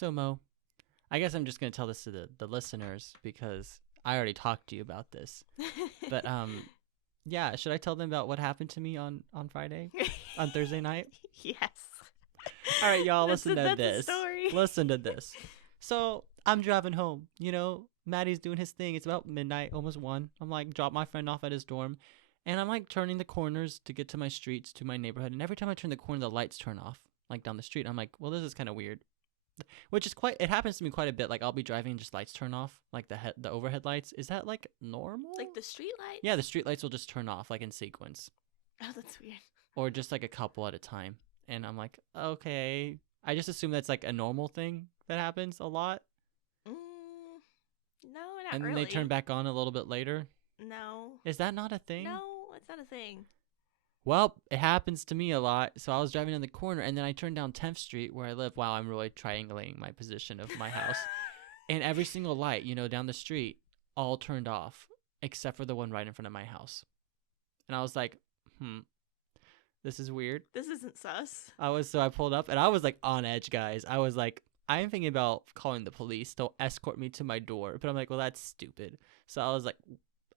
So Mo, I guess I'm just gonna tell this to the listeners because I already talked to you about this. But yeah, should I tell them about what happened to me on Friday, on Thursday night? Yes. All right, y'all, That's listen a- to that's a this. story. Listen to this. So I'm driving home. Maddie's doing his thing. It's about midnight, almost 1. I'm like, drop my friend off at his dorm, and I'm like turning the corners to get to my streets, to my neighborhood. And every time I turn the corner, the lights turn off, like down the street. I'm like, well, this is kind of weird. Which is it happens to me quite a bit. Like I'll be driving and just lights turn off, like the overhead lights. Is that like normal? Like the street lights? Yeah, the street lights will just turn off like in sequence, Oh, that's weird. or just like a couple at a time. And I'm like, okay. I just assume that's like a normal thing that happens a lot. No, not And then really. they turn back on a little bit later. No. Is that not a thing? No, it's not a thing. Well, it happens to me a lot. So I was driving in the corner, and then I turned down 10th Street where I live. Wow, I'm really triangulating my position of my house. And every single light, down the street, all turned off, except for the one right in front of my house. And I was like, this is weird. This isn't sus. So I pulled up, and I was like on edge, guys. I was like, I am thinking about calling the police. They'll escort me to my door. But I'm like, well, that's stupid. So I was like,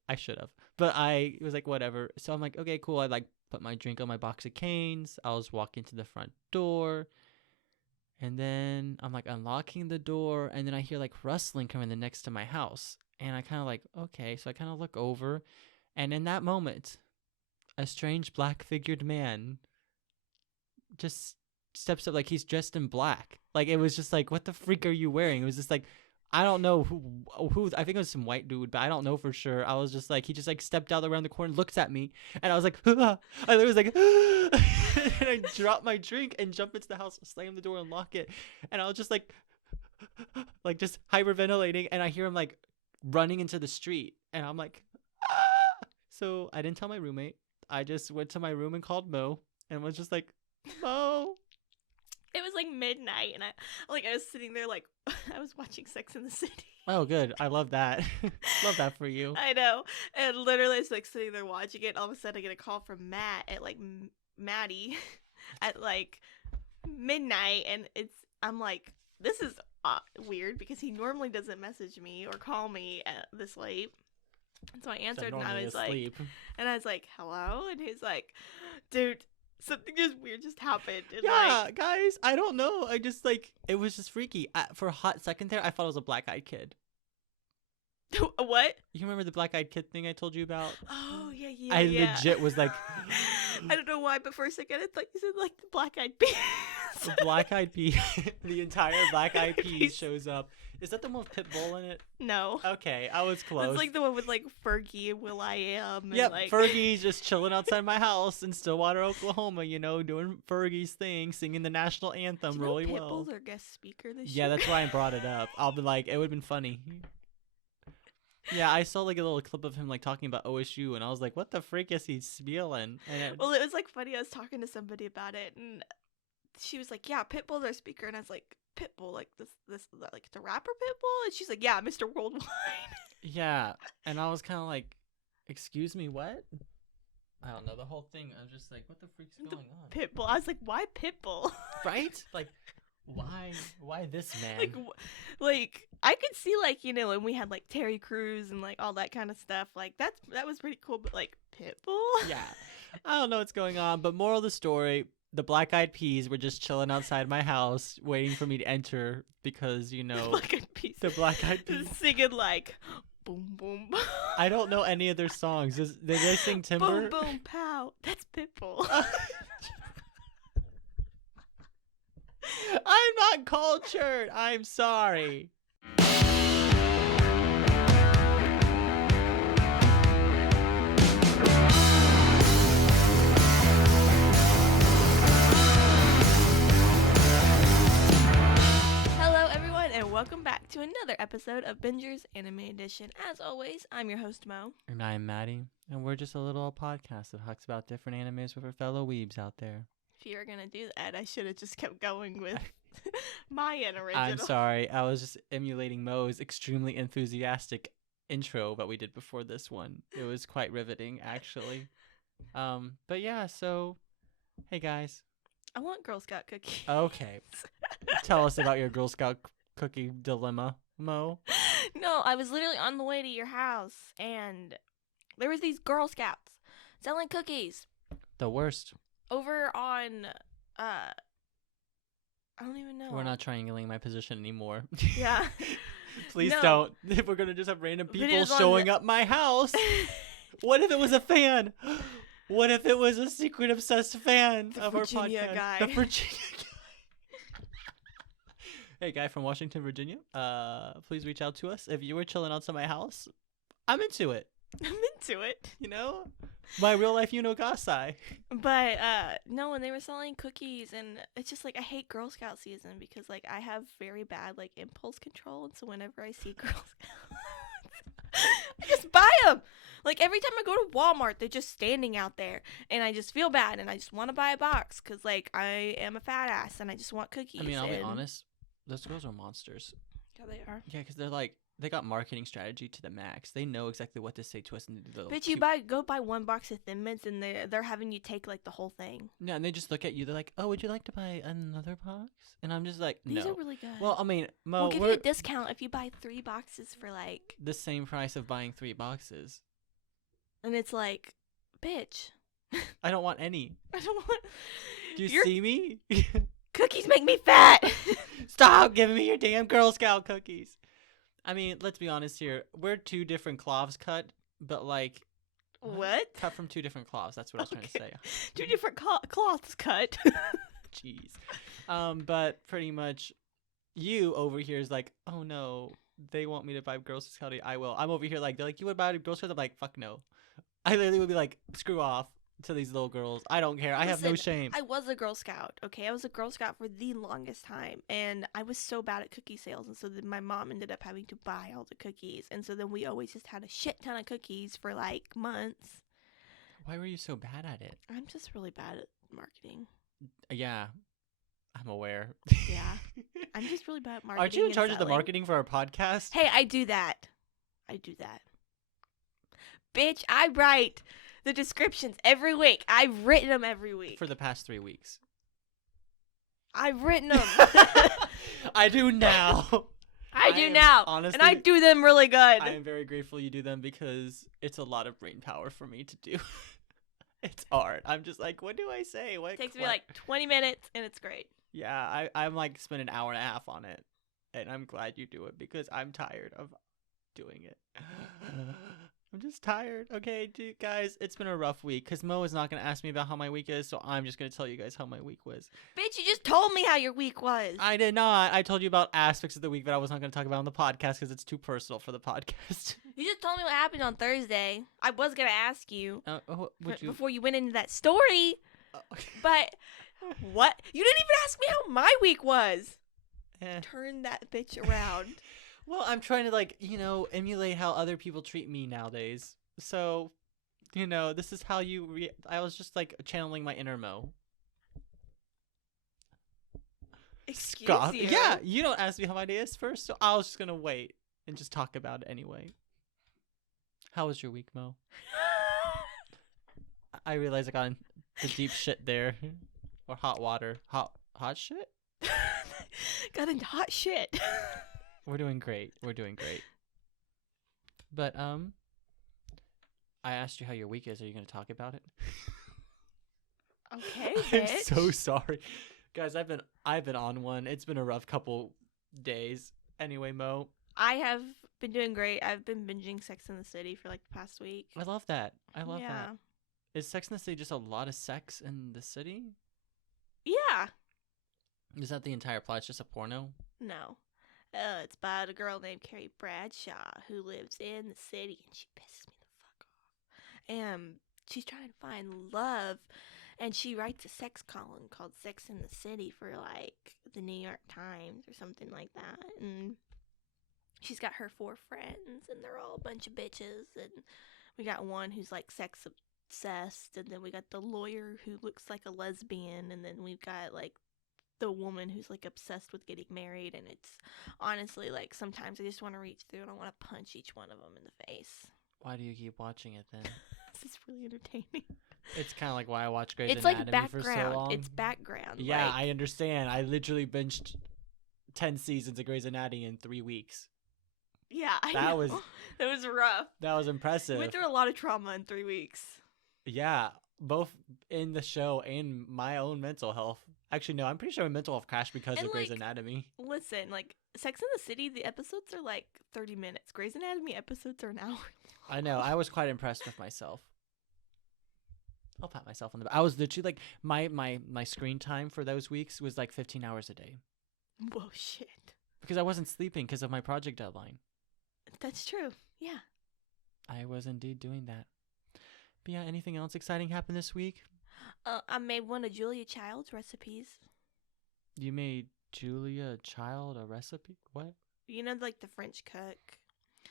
I should have. But I was like, whatever. So I'm like, okay, cool. I like put my drink on my box of canes. I was walking to the front door. And then I'm like unlocking the door. And then I hear like rustling coming the next to my house. And I kind of like, okay. So I kind of look over. And in that moment, a strange black-figured man just steps up, like he's dressed in black. Like it was just like, what the freak are you wearing? It was just like, I don't know who I think it was some white dude, but I don't know for sure. I was just like, he just like stepped out around the corner, looked at me, and I was like, I was like, and I dropped my drink and jump into the house, slam the door and lock it. And I was just like just hyperventilating, and I hear him like running into the street, and I'm like, ah! So I didn't tell my roommate. I just went to my room and called Mo and was just like, Mo. It was like midnight, and I was sitting there like I was watching Sex in the City. Oh, good. I love that. Love that for you. I know. And literally, it's like sitting there watching it. All of a sudden, I get a call from Matt at like Matty at like midnight, and I'm like, this is weird because he normally doesn't message me or call me at this late. And so I answered, and I was asleep. like, hello, and he's like, dude, something just weird just happened. And Yeah, guys, I don't know. I just like, it was just freaky. For a hot second there, I thought it was a black-eyed kid. What? You remember the black-eyed kid thing I told you about? Oh, yeah. I legit was like, I don't know why, but for a second, it's like you said, like the black-eyed peas. the black-eyed pea, the entire black-eyed peas shows up. Is that the one with Pitbull in it? No. Okay, I was close. It's like the one with like Fergie and Will.i.am. Yep, like... Fergie's just chilling outside my house in Stillwater, Oklahoma, doing Fergie's thing, singing the national anthem really well. Pitbull's our guest speaker this year? Yeah, that's why I brought it up. I'll be like, it would have been funny. Yeah, I saw like a little clip of him like talking about OSU, and I was like, what the freak is he spieling? Well, it was like funny. I was talking to somebody about it, and she was like, yeah, Pitbull's our speaker. And I was like, Pitbull, like this like the rapper Pitbull? And she's like, yeah, Mr. Worldwide. Yeah, and I was kind of like, excuse me, what? I don't know, the whole thing, I was just like, what the freak's going on? Pitbull. I was like, why Pitbull? Right? Like, why this man? Like I could see like, when we had like Terry Crews and like all that kind of stuff, like that was pretty cool, but like Pitbull? Yeah. I don't know what's going on, but moral of the story, the black-eyed peas were just chilling outside my house waiting for me to enter because, The black-eyed peas. the black-eyed peas singing like boom boom. I don't know any of their songs. Did they sing Timber? Boom boom pow. That's Pitbull. I'm not cultured. I'm sorry. Hello, everyone, and welcome back to another episode of Binger's Anime Edition. As always, I'm your host, Mo. And I'm Maddie, and we're just a little podcast that talks about different animes with our fellow weebs out there. If you were gonna do that, I should have just kept going with Mayan original. I'm sorry. I was just emulating Mo's extremely enthusiastic intro that we did before this one. It was quite riveting, actually. But yeah, so, hey guys. I want Girl Scout cookies. Okay. Tell us about your Girl Scout cookie dilemma, Mo. No, I was literally on the way to your house, and there was these Girl Scouts selling cookies The worst. over on, I don't even know. We're not triangulating my position anymore. Yeah. Please No. don't. If we're gonna just have random But it people was on showing the- up my house. What if it was a fan? What if it was a secret obsessed fan The of Virginia our podcast? guy. The Virginia guy. Hey, guy from Washington, Virginia. Please reach out to us if you were chilling outside my house. I'm into it. I'm into it. You know, my real life Gasai. But no, when they were selling cookies, and it's just like I hate Girl Scout season because like I have very bad like impulse control, and so whenever I see Girl Scouts, I just buy them. Like every time I go to Walmart, they're just standing out there, and I just feel bad, and I just want to buy a box because like I am a fat ass and I just want cookies. I mean, I'll be and- honest. Those girls are monsters. Yeah, they are. Yeah, because they're like, they got marketing strategy to the max. They know exactly what to say to us. And do the But you go buy one box of Thin Mints, and they're having you take like the whole thing. Yeah, and they just look at you. They're like, "Oh, would you like to buy another box?" And I'm just like, These "No." are really good. Well, I mean, Mo, we'll give you we're a discount if you buy 3 boxes for like, the same price of buying 3 boxes. and it's like, bitch, I don't want any. I don't want. Do you Your see me? cookies make me fat. Stop giving me your damn Girl Scout cookies. I mean, let's be honest here. We're 2 different cloths cut, but like, What? cut from 2 different cloths. That's what I was trying to say. 2 different cloths cut. Jeez. But pretty much, you over here is like, oh no, they want me to buy Girl Scout. I will. I'm over here like, they're like, you would buy Girl Scout? I'm like, fuck no. I literally would be like, screw off to these little girls. I don't care. I have no Listen, shame. I was a Girl Scout, okay? I was a Girl Scout for the longest time, and I was so bad at cookie sales, and so then my mom ended up having to buy all the cookies, and so then we always just had a shit ton of cookies for like months. Why were you so bad at it? I'm just really bad at marketing. Yeah, I'm aware. Yeah. I'm just really bad at marketing. Aren't you in and charge of the selling. marketing for our podcast? Hey, I do that. I do that. Bitch, I write the descriptions every week. I've written them every week. For the past 3 weeks. I've written them. I do now. I I do am now. honestly- and I do them really good. I am very grateful you do them because it's a lot of brain power for me to do. It's hard. I'm just like, what do I say? What It takes me what- like 20 minutes, and it's great. Yeah, I'm like spend an hour and a half on it, and I'm glad you do it because I'm tired of doing it. I'm just tired. Okay, dude, guys, it's been a rough week because Mo is not gonna ask me about how my week is, so I'm just gonna tell you guys how my week was. Bitch, you just told me how your week was. I did not. I told you about aspects of the week that I was not gonna talk about on the podcast because it's too personal for the podcast. You just told me what happened on Thursday. I was going to ask you Would you? before you went into that story, but what? You didn't even ask me how my week was. Eh. Turn that bitch around. Well, I'm trying to like, emulate how other people treat me nowadays. So, this is how you I was just like channeling my inner Mo. Excuse God. you. Yeah, you don't ask me how my day is first, so I was just gonna wait and just talk about it anyway. How was your week, Mo? I realized I got in the deep shit there. Or hot water. Hot shit? Got into hot shit. We're doing great. We're doing great. But I asked you how your week is. Are you going to talk about it? Okay, I'm bitch. so sorry. Guys, I've been on one. It's been a rough couple days. Anyway, Mo, I have been doing great. I've been binging Sex in the City for like the past week. I love that. I love yeah. that. Is Sex in the City just a lot of sex in the city? Yeah. Is that the entire plot? It's just a porno? No. It's about a girl named Carrie Bradshaw who lives in the city, and she pisses me the fuck off. And she's trying to find love, and she writes a sex column called Sex in the City for like the New York Times or something like that. And she's got her 4 friends, and they're all a bunch of bitches. And we got one who's like sex obsessed, and then we got the lawyer who looks like a lesbian, and then we've got like the woman who's like obsessed with getting married. And it's honestly like sometimes I just want to reach through and I want to punch each one of them in the face. Why do you keep watching it then? This is really entertaining. It's kind of like why I watch Grey's It's like Anatomy for so background. long. It's background. Yeah, like, I understand. I literally binged 10 seasons of Grey's Anatomy in 3 weeks. Yeah, I That know. was- That was rough. That was impressive. Went through a lot of trauma in 3 weeks. Yeah, both in the show and my own mental health. Actually, no, I'm pretty sure my mental health crashed because And, of Grey's like, Anatomy. Listen, like, Sex and the City, the episodes are like 30 minutes. Grey's Anatomy episodes are an hour. I know. I was quite impressed with myself. I'll pat myself on the back. I was literally like, my screen time for those weeks was like 15 hours a day. Whoa, shit. Because I wasn't sleeping because of my project deadline. That's true. Yeah. I was indeed doing that. But yeah, anything else exciting happened this week? I made one of Julia Child's recipes. You made Julia Child a recipe? What? You know, like the French cook.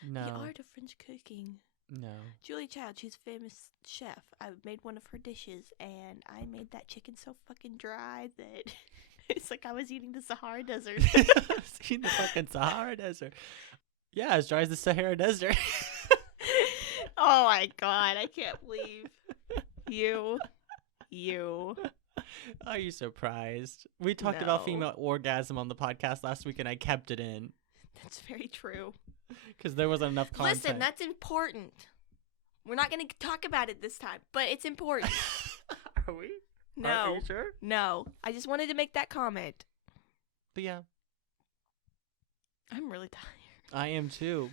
No. The art of French cooking. No. Julia Child, she's a famous chef. I made one of her dishes, and I made that chicken so fucking dry that it's like I was eating the Sahara Desert. Seen the fucking Sahara Desert. Yeah, as dry as the Sahara Desert. Oh my god, I can't believe you. Are you surprised? We talked about No. female orgasm on the podcast last week, and I kept it in That's very true. because there wasn't enough content. Listen, that's important. We're not going to talk about it this time, but it's important. Are we? No. Are you sure? No. I just wanted to make that comment. But yeah, I'm really tired. I am too.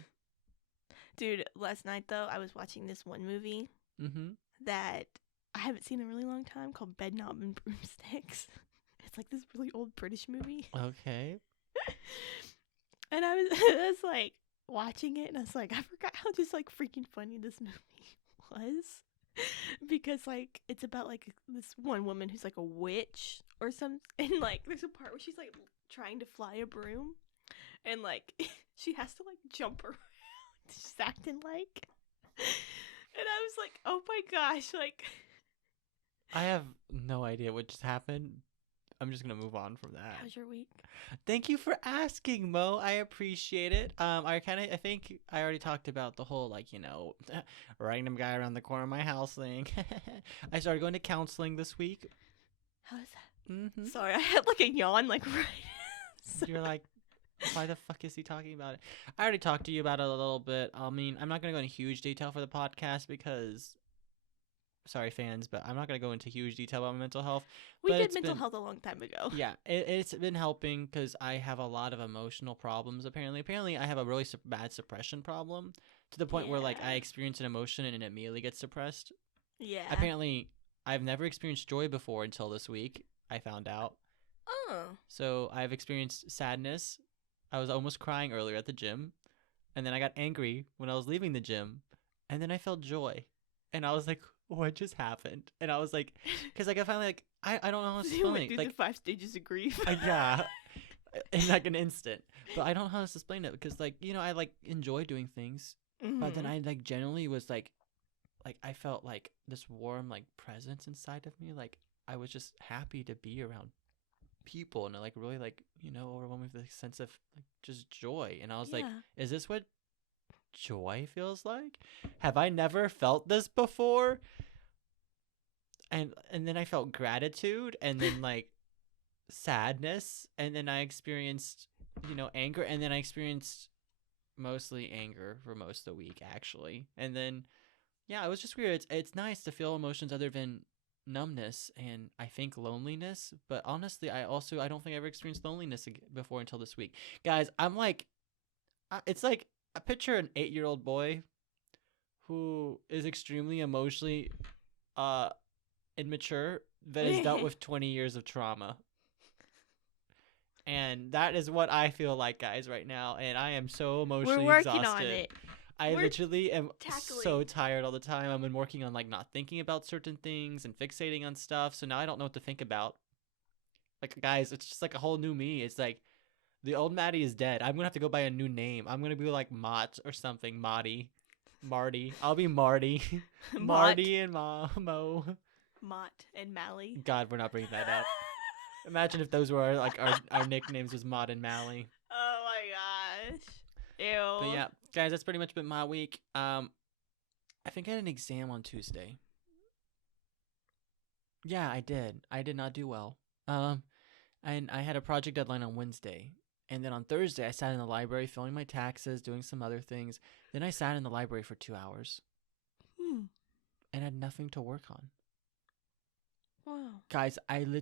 Dude, last night, though, I was watching this one movie Mm-hmm. that I haven't seen in a really long time called Bedknob and Broomsticks. It's like this really old British movie. Okay. And I was like watching it, and I was like, I forgot how just like freaking funny this movie was. Because like it's about like this one woman who's like a witch or something, and like there's a part where she's like trying to fly a broom, and like she has to like jump around. She's acting like, and I was like, oh my gosh, like I have no idea what just happened. I'm just gonna move on from that. how's your week? Thank you for asking, Mo. I appreciate it. I think I already talked about the whole like, random guy around the corner of my house thing. I started going to counseling this week. How is that? Mm-hmm. Sorry, I had like a yawn like right. You're like, why the fuck is he talking about it? I already talked to you about it a little bit. I mean, I'm not gonna go into huge detail for the podcast because, sorry fans, but I'm not gonna go into huge detail about my mental health. We But did it's mental been- health a long time ago. Yeah, it's been helping because I have a lot of emotional problems. Apparently, I have a really bad suppression problem to the point where like Yeah. I experience an emotion and it immediately gets suppressed. Yeah. Apparently, I've never experienced joy before until this week. I found out. Oh. So I've experienced sadness. I was almost crying earlier at the gym, and then I got angry when I was leaving the gym, and then I felt joy, and I was like, "What just happened?" And I was like, because like I finally like I don't know how to So you went explain through it. Like the 5 stages of grief. yeah, in like an instant. But I don't know how to explain it because like I like enjoy doing things, but then Mhm. I like generally was like I felt like this warm like presence inside of me. Like I was just happy to be around people, and it like really like overwhelmed me with a sense of like just joy. And I was like, Yeah. is this what joy feels like? Have I never felt this before? And then I felt gratitude, and then like sadness, and then I experienced anger, and then I experienced mostly anger for most of the week actually. And then yeah, it was just weird. It's nice to feel emotions other than numbness and I think loneliness. But honestly, I don't think I ever experienced loneliness before until this week. Guys, I'm like, it's like I picture an 8-year-old boy who is extremely emotionally immature that has dealt with 20 years of trauma. And that is what I feel like, guys, right now. And I am so emotionally We're working exhausted. on it. I We're literally am tackling. so tired all the time. I've been working on like not thinking about certain things and fixating on stuff. So now I don't know what to think about. Like, guys, it's just like a whole new me. It's like the old Maddie is dead. I'm gonna have to go by a new name. I'm gonna be like Mott or something. Marty. I'll be Marty. Marty and Mo. Mott and Mally. God, we're not bringing that up. Imagine if those were our nicknames was Mott and Mally. Oh my gosh. Ew. But yeah, guys, that's pretty much been my week. I think I had an exam on Tuesday. Yeah, I did. I did not do well. And I had a project deadline on Wednesday, And then on Thursday, I sat in the library filling my taxes, doing some other things. Then I sat in the library for 2 hours and had nothing to work on. Wow. Guys, I'm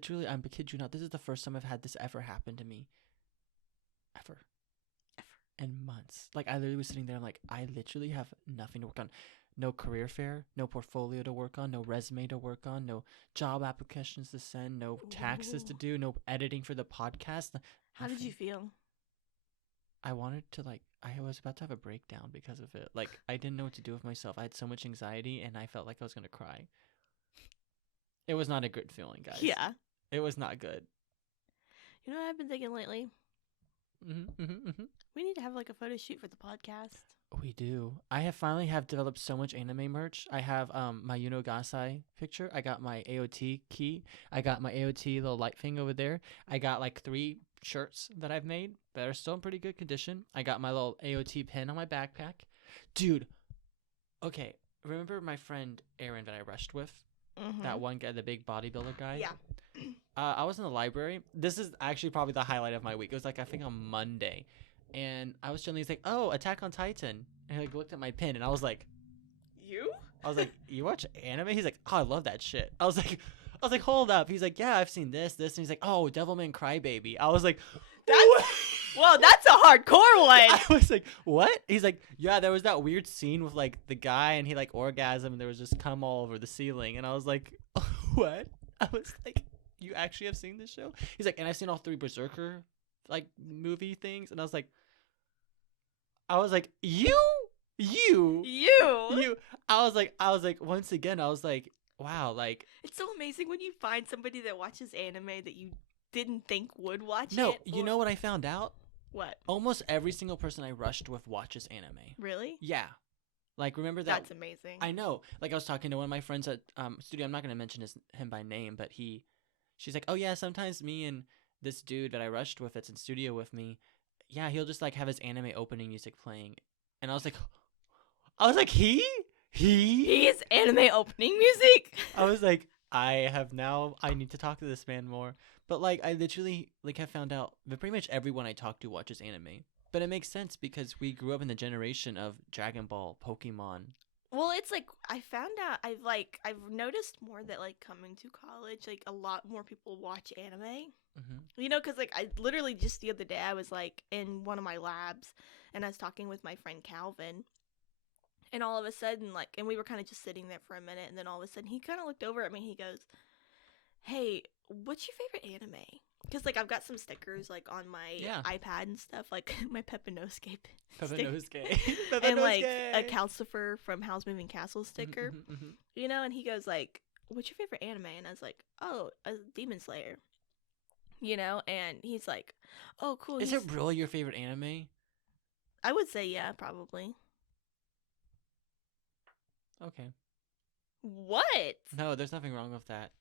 kid you not, this is the first time I've had this ever happen to me. Ever. In months. Like, I literally was sitting there, I'm like, I literally have nothing to work on. No career fair, no portfolio to work on, no resume to work on, no job applications to send, no taxes to do, no editing for the podcast. How did you feel? I wanted to, like, I was about to have a breakdown because of it. Like, I didn't know what to do with myself. I had so much anxiety, and I felt like I was going to cry. It was not a good feeling, guys. Yeah. It was not good. You know what I've been thinking lately? Mm-hmm. We need to have like a photo shoot for the podcast. We do. I have finally developed so much anime merch. I have my Yuno Gasai picture. I got my AOT key. I got my AOT little light thing over there. I got like 3 shirts that I've made that are still in pretty good condition. I got my little AOT pin on my backpack. Dude, okay. Remember my friend Aaron that I rushed with? Mm-hmm. That one guy, the big bodybuilder guy? Yeah. I was in the library. This is actually probably the highlight of my week. It was like, I think on Monday. And I was chilling. He's like, oh, Attack on Titan. And he like looked at my pin and I was like, You? I was like, you watch anime? He's like, oh, I love that shit. I was like, hold up. He's like, yeah, I've seen this. And he's like, oh, Devilman Crybaby. I was like, Well, that's a hardcore one. I was like, what? He's like, yeah, there was that weird scene with like the guy and he like orgasmed and there was just cum all over the ceiling. And I was like, what? I was like, you actually have seen this show? He's like, and I've seen all 3 Berserker like movie things. And I was like, you. I was like, once again, I was like, wow, like. It's so amazing when you find somebody that watches anime that you didn't think would watch it. No, you know what I found out? What? Almost every single person I rushed with watches anime. Really? Yeah. Like, remember that? That's amazing. I know. Like, I was talking to one of my friends at studio. I'm not going to mention him by name, but she's like, oh, yeah, sometimes me and this dude that I rushed with that's in studio with me, yeah, he'll just, like, have his anime opening music playing. And I was like, he? He is anime opening music? I was like, I need to talk to this man more. But, like, I literally, like, have found out that pretty much everyone I talk to watches anime. But it makes sense because we grew up in the generation of Dragon Ball, Pokemon. Well, it's like, I found out, I've noticed more that, like, coming to college, like, a lot more people watch anime. Mm-hmm. You know, because, like, I literally just the other day, I was, like, in one of my labs, and I was talking with my friend Calvin. And all of a sudden, like, and we were kind of just sitting there for a minute, and then all of a sudden, he kind of looked over at me, and he goes, hey, what's your favorite anime? Because, like, I've got some stickers, like, on my iPad and stuff, like, my Pepinosuke and, like, a Calcifer from Howl's Moving Castle sticker, you know, and he goes, like, what's your favorite anime? And I was like, oh, Demon Slayer, you know, and he's like, oh, cool. Is it really your favorite anime? I would say, yeah, probably. Okay. What? No, there's nothing wrong with that.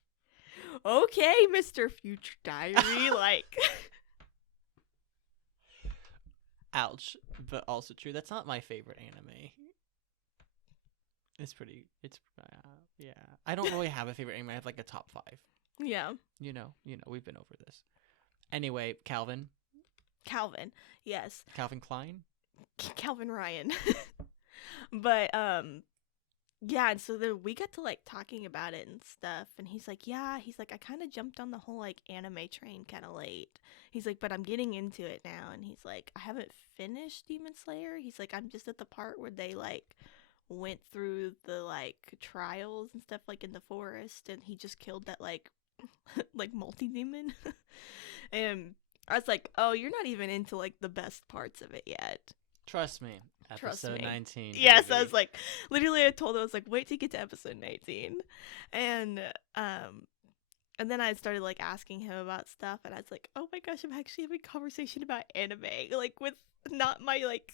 Okay, Mr. Future Diary, like. Ouch, but also true. That's not my favorite anime. Yeah. I don't really have a favorite anime. I have like a top 5. Yeah. You know, we've been over this. Anyway, Calvin, yes. Calvin Klein? Calvin Ryan. But, yeah, and so then we got to, like, talking about it and stuff, and he's like, I kind of jumped on the whole, like, anime train kind of late. He's like, but I'm getting into it now, and he's like, I haven't finished Demon Slayer. He's like, I'm just at the part where they, like, went through the, like, trials and stuff, like, in the forest, and he just killed that, like, like, multi-demon. And I was like, oh, you're not even into, like, the best parts of it yet. Trust me. Episode 19. Yes, baby. I was like, literally, I told him, I was like, wait till you get to episode 19. And then I started, like, asking him about stuff, and I was like, oh my gosh, I'm actually having a conversation about anime, like, with not my, like,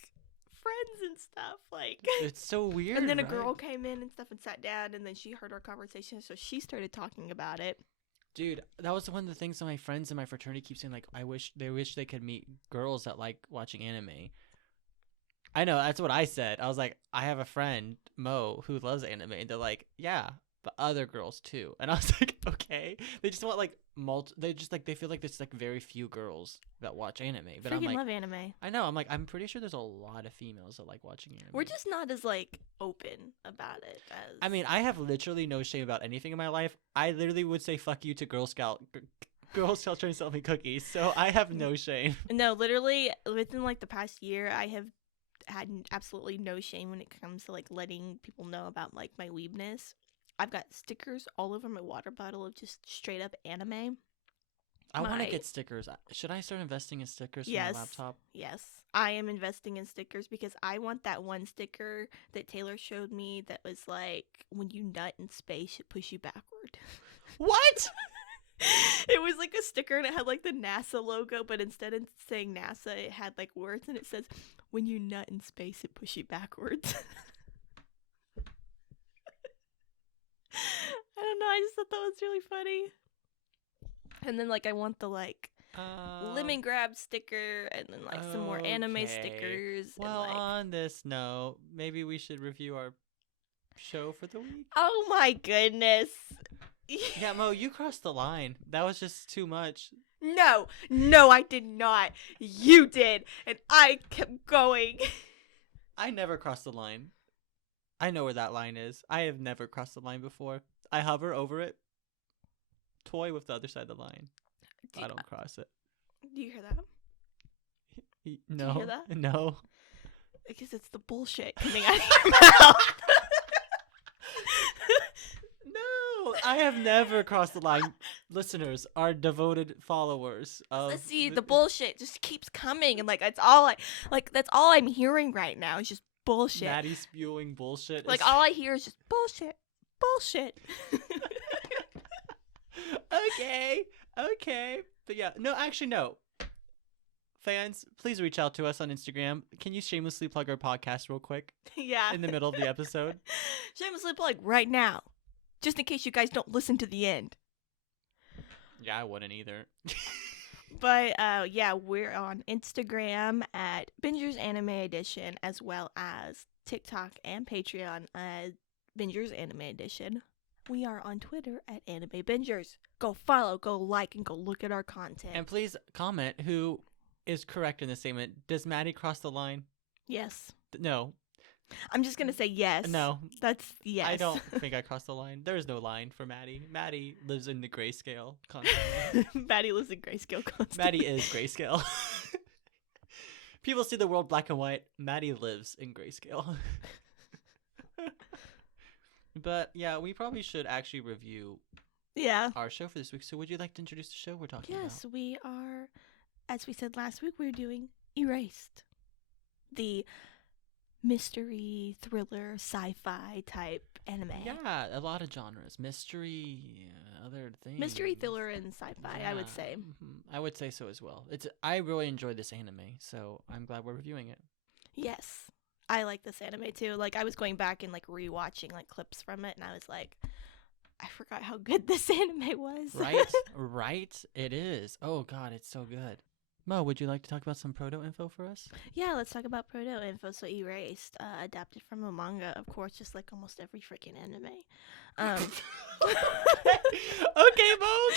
friends and stuff, like. It's so weird, And then a right? girl came in and stuff and sat down, and then she heard our conversation, so she started talking about it. Dude, that was one of the things that my friends in my fraternity keep saying, like, they wish they could meet girls that like watching anime. I know, that's what I said. I was like, I have a friend, Mo, who loves anime. And they're like, yeah, but other girls too. And I was like, okay. They just want like they just like they feel like there's like very few girls that watch anime. But I'm Freaking like, love anime. I know. I'm like, I'm pretty sure there's a lot of females that like watching anime. We're just not as like open about it as. I mean, I have literally no shame about anything in my life. I literally would say fuck you to Girl Scouts trying to sell me cookies. So I have no shame. No, literally within like the past year, I have had absolutely no shame when it comes to like letting people know about like my weebness. I've got stickers all over my water bottle of just straight up anime. I want to get stickers. Should I start investing in stickers for my laptop? Yes. I am investing in stickers because I want that one sticker that Taylor showed me that was like, when you nut in space, it push you backward. What? It was like a sticker and it had like the NASA logo, but instead of saying NASA, it had like words and it says, when you nut in space, it push you backwards. I don't know. I just thought that was really funny. And then like I want the like lemon grab sticker and then like some more anime stickers. Well, and, like, on this note, maybe we should review our show for the week. Oh my goodness. Yeah, Mo, you crossed the line. That was just too much. No, I did not. You did, and I kept going. I never crossed the line. I know where that line is. I have never crossed the line before. I hover over it, toy with the other side of the line. I don't cross it. Do you hear that? No. Do you hear that? No. Because it's the bullshit coming out of your mouth. No, I have never crossed the line. Listeners, our devoted followers of Let's see, the bullshit just keeps coming, and like that's all I'm hearing right now is just bullshit. Maddie spewing bullshit. Like all I hear is just bullshit. Okay. But yeah, no, actually, no. Fans, please reach out to us on Instagram. Can you shamelessly plug our podcast real quick? Yeah. In the middle of the episode? Shamelessly plug right now. Just in case you guys don't listen to the end. Yeah, I wouldn't either. But yeah, we're on Instagram at Bingers Anime Edition, as well as TikTok and Patreon at Bingers Anime Edition. We are on Twitter at Anime Bingers. Go follow, go like, and go look at our content. And please comment who is correct in the statement. Does Maddie cross the line? Yes. No. I'm just going to say yes. No. That's yes. I don't think I crossed the line. There is no line for Maddie. Maddie lives in the grayscale constantly. Maddie lives in grayscale constantly. Maddie is grayscale. People see the world black and white. Maddie lives in grayscale. But yeah, we probably should actually review our show for this week. So would you like to introduce the show we're talking about? Yes, we are, as we said last week, we're doing Erased. The mystery, thriller, sci-fi type anime. Yeah, a lot of genres. Mystery, other things. Mystery, thriller, and sci-fi, I would say. I would say so as well. I really enjoyed this anime, so I'm glad we're reviewing it. Yes. I like this anime too. Like I was going back and like rewatching like clips from it and I was like, I forgot how good this anime was. Right? It is. Oh god, it's so good. Mo, would you like to talk about some proto info for us? Yeah, let's talk about proto info. So Erased, adapted from a manga, of course, just like almost every freaking anime. Okay, Mo,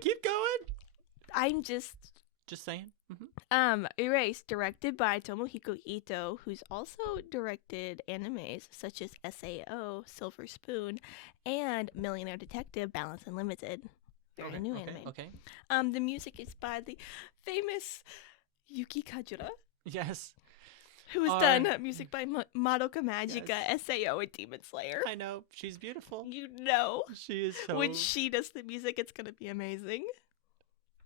keep going. I'm just saying. Erased, directed by Tomohiko Ito, who's also directed animes such as SAO, Silver Spoon, and Millionaire Detective: Balance Unlimited. Very new anime. Okay. The music is by the famous Yuki Kajiura. Yes. Who has done music by Madoka Magica, SAO, and Demon Slayer. I know. She's beautiful. You know. She is so... When she does the music, it's going to be amazing.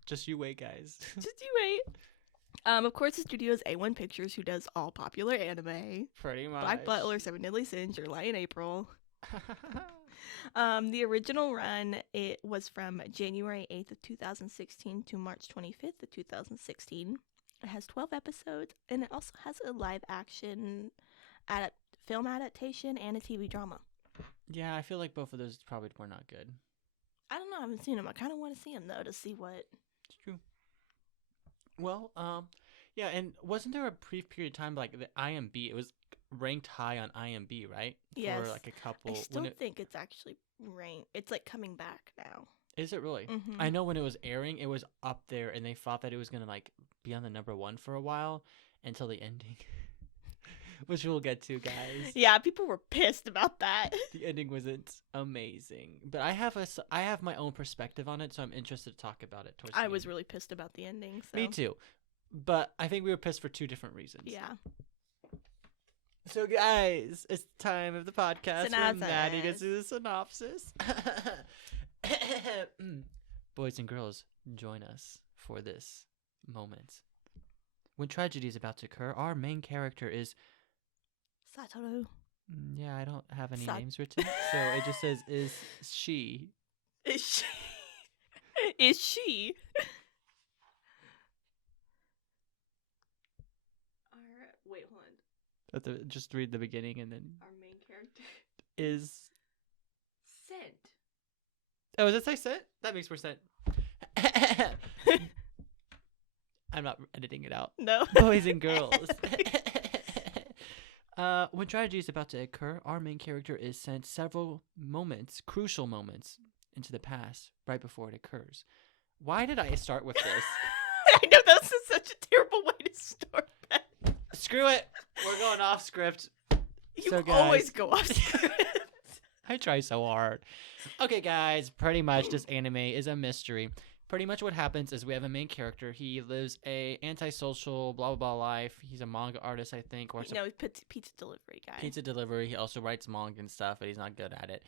Just you wait, guys. Just you wait. Of course, the studio is A1 Pictures, who does all popular anime. Pretty much. Black Butler, Seven Deadly Sins, Your Lie in April. The original run, it was from January 8th of 2016 to March 25th of 2016. It has 12 episodes, and it also has a live-action film adaptation and a TV drama. Yeah, I feel like both of those probably were not good. I don't know. I haven't seen them. I kind of want to see them, though, to see what... It's true. Well, yeah, and wasn't there a brief period of time, like, the IMB, it was ranked high on IMB, right? Yes. For like a couple. I still think it's actually ranked. It's like coming back now. Is it really? Mm-hmm. I know when it was airing, it was up there, and they thought that it was gonna like be on the #1 for a while until the ending, which we'll get to, guys. Yeah, people were pissed about that. The ending wasn't amazing, but I have my own perspective on it, so I'm interested to talk about it. I was really pissed about the ending. So. Me too, but I think we were pissed for 2 different reasons. Yeah. So, guys, it's the time of the podcast where Synopsis. Maddie gets to the synopsis. Boys and girls, join us for this moment. When tragedy is about to occur, our main character is... Satoru. Yeah, I don't have any names written, so it just says, is she. Is she? Is she? Wait, hold on. Just read the beginning and then... Our main character is... Sent. Oh, does it say sent? That makes more sense. I'm not editing it out. No. Boys and girls. When tragedy is about to occur, our main character is sent several moments, crucial moments, into the past right before it occurs. Why did I start with this? I know this is such a terrible way to start that. Screw it. We're going off script. You So, guys, always go off script. I try so hard. Okay, guys, pretty much this anime is a mystery. Pretty much what happens is we have a main character. He lives a antisocial, blah, blah, blah life. He's a manga artist, I think. Or No, he's pizza delivery guy. Pizza delivery. He also writes manga and stuff, but he's not good at it.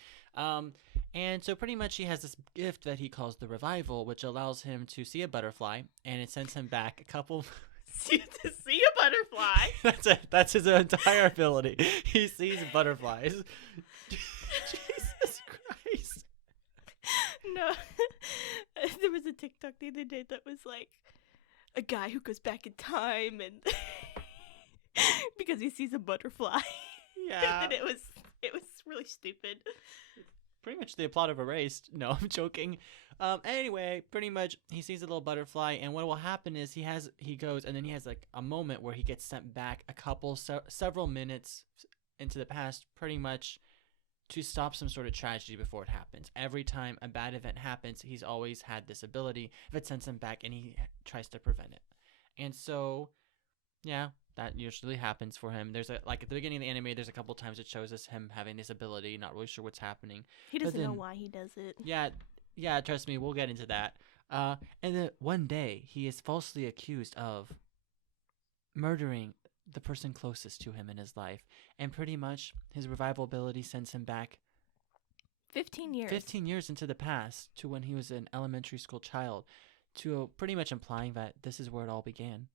And so pretty much he has this gift that he calls the revival, which allows him to see a butterfly, and it sends him back a couple... to see a butterfly. That's it. That's his entire ability. He sees butterflies. Jesus Christ. No. There was a TikTok the other day that was like a guy who goes back in time and because he sees a butterfly. Yeah. And it was really stupid. Pretty much the plot of Erased. No, I'm joking. Anyway, pretty much he sees a little butterfly, and what will happen is he goes, and then he has like a moment where he gets sent back several minutes into the past, pretty much to stop some sort of tragedy before it happens. Every time a bad event happens, he's always had this ability. If it sends him back, and he tries to prevent it. And so, yeah, that usually happens for him. There's like at the beginning of the anime, there's a couple times it shows us him having this ability, not really sure what's happening. He doesn't know why he does it. Yeah, trust me, we'll get into that. And then one day, he is falsely accused of murdering the person closest to him in his life. And pretty much, his revival ability sends him back 15 years. 15 years into the past to when he was an elementary school child, to pretty much implying that this is where it all began.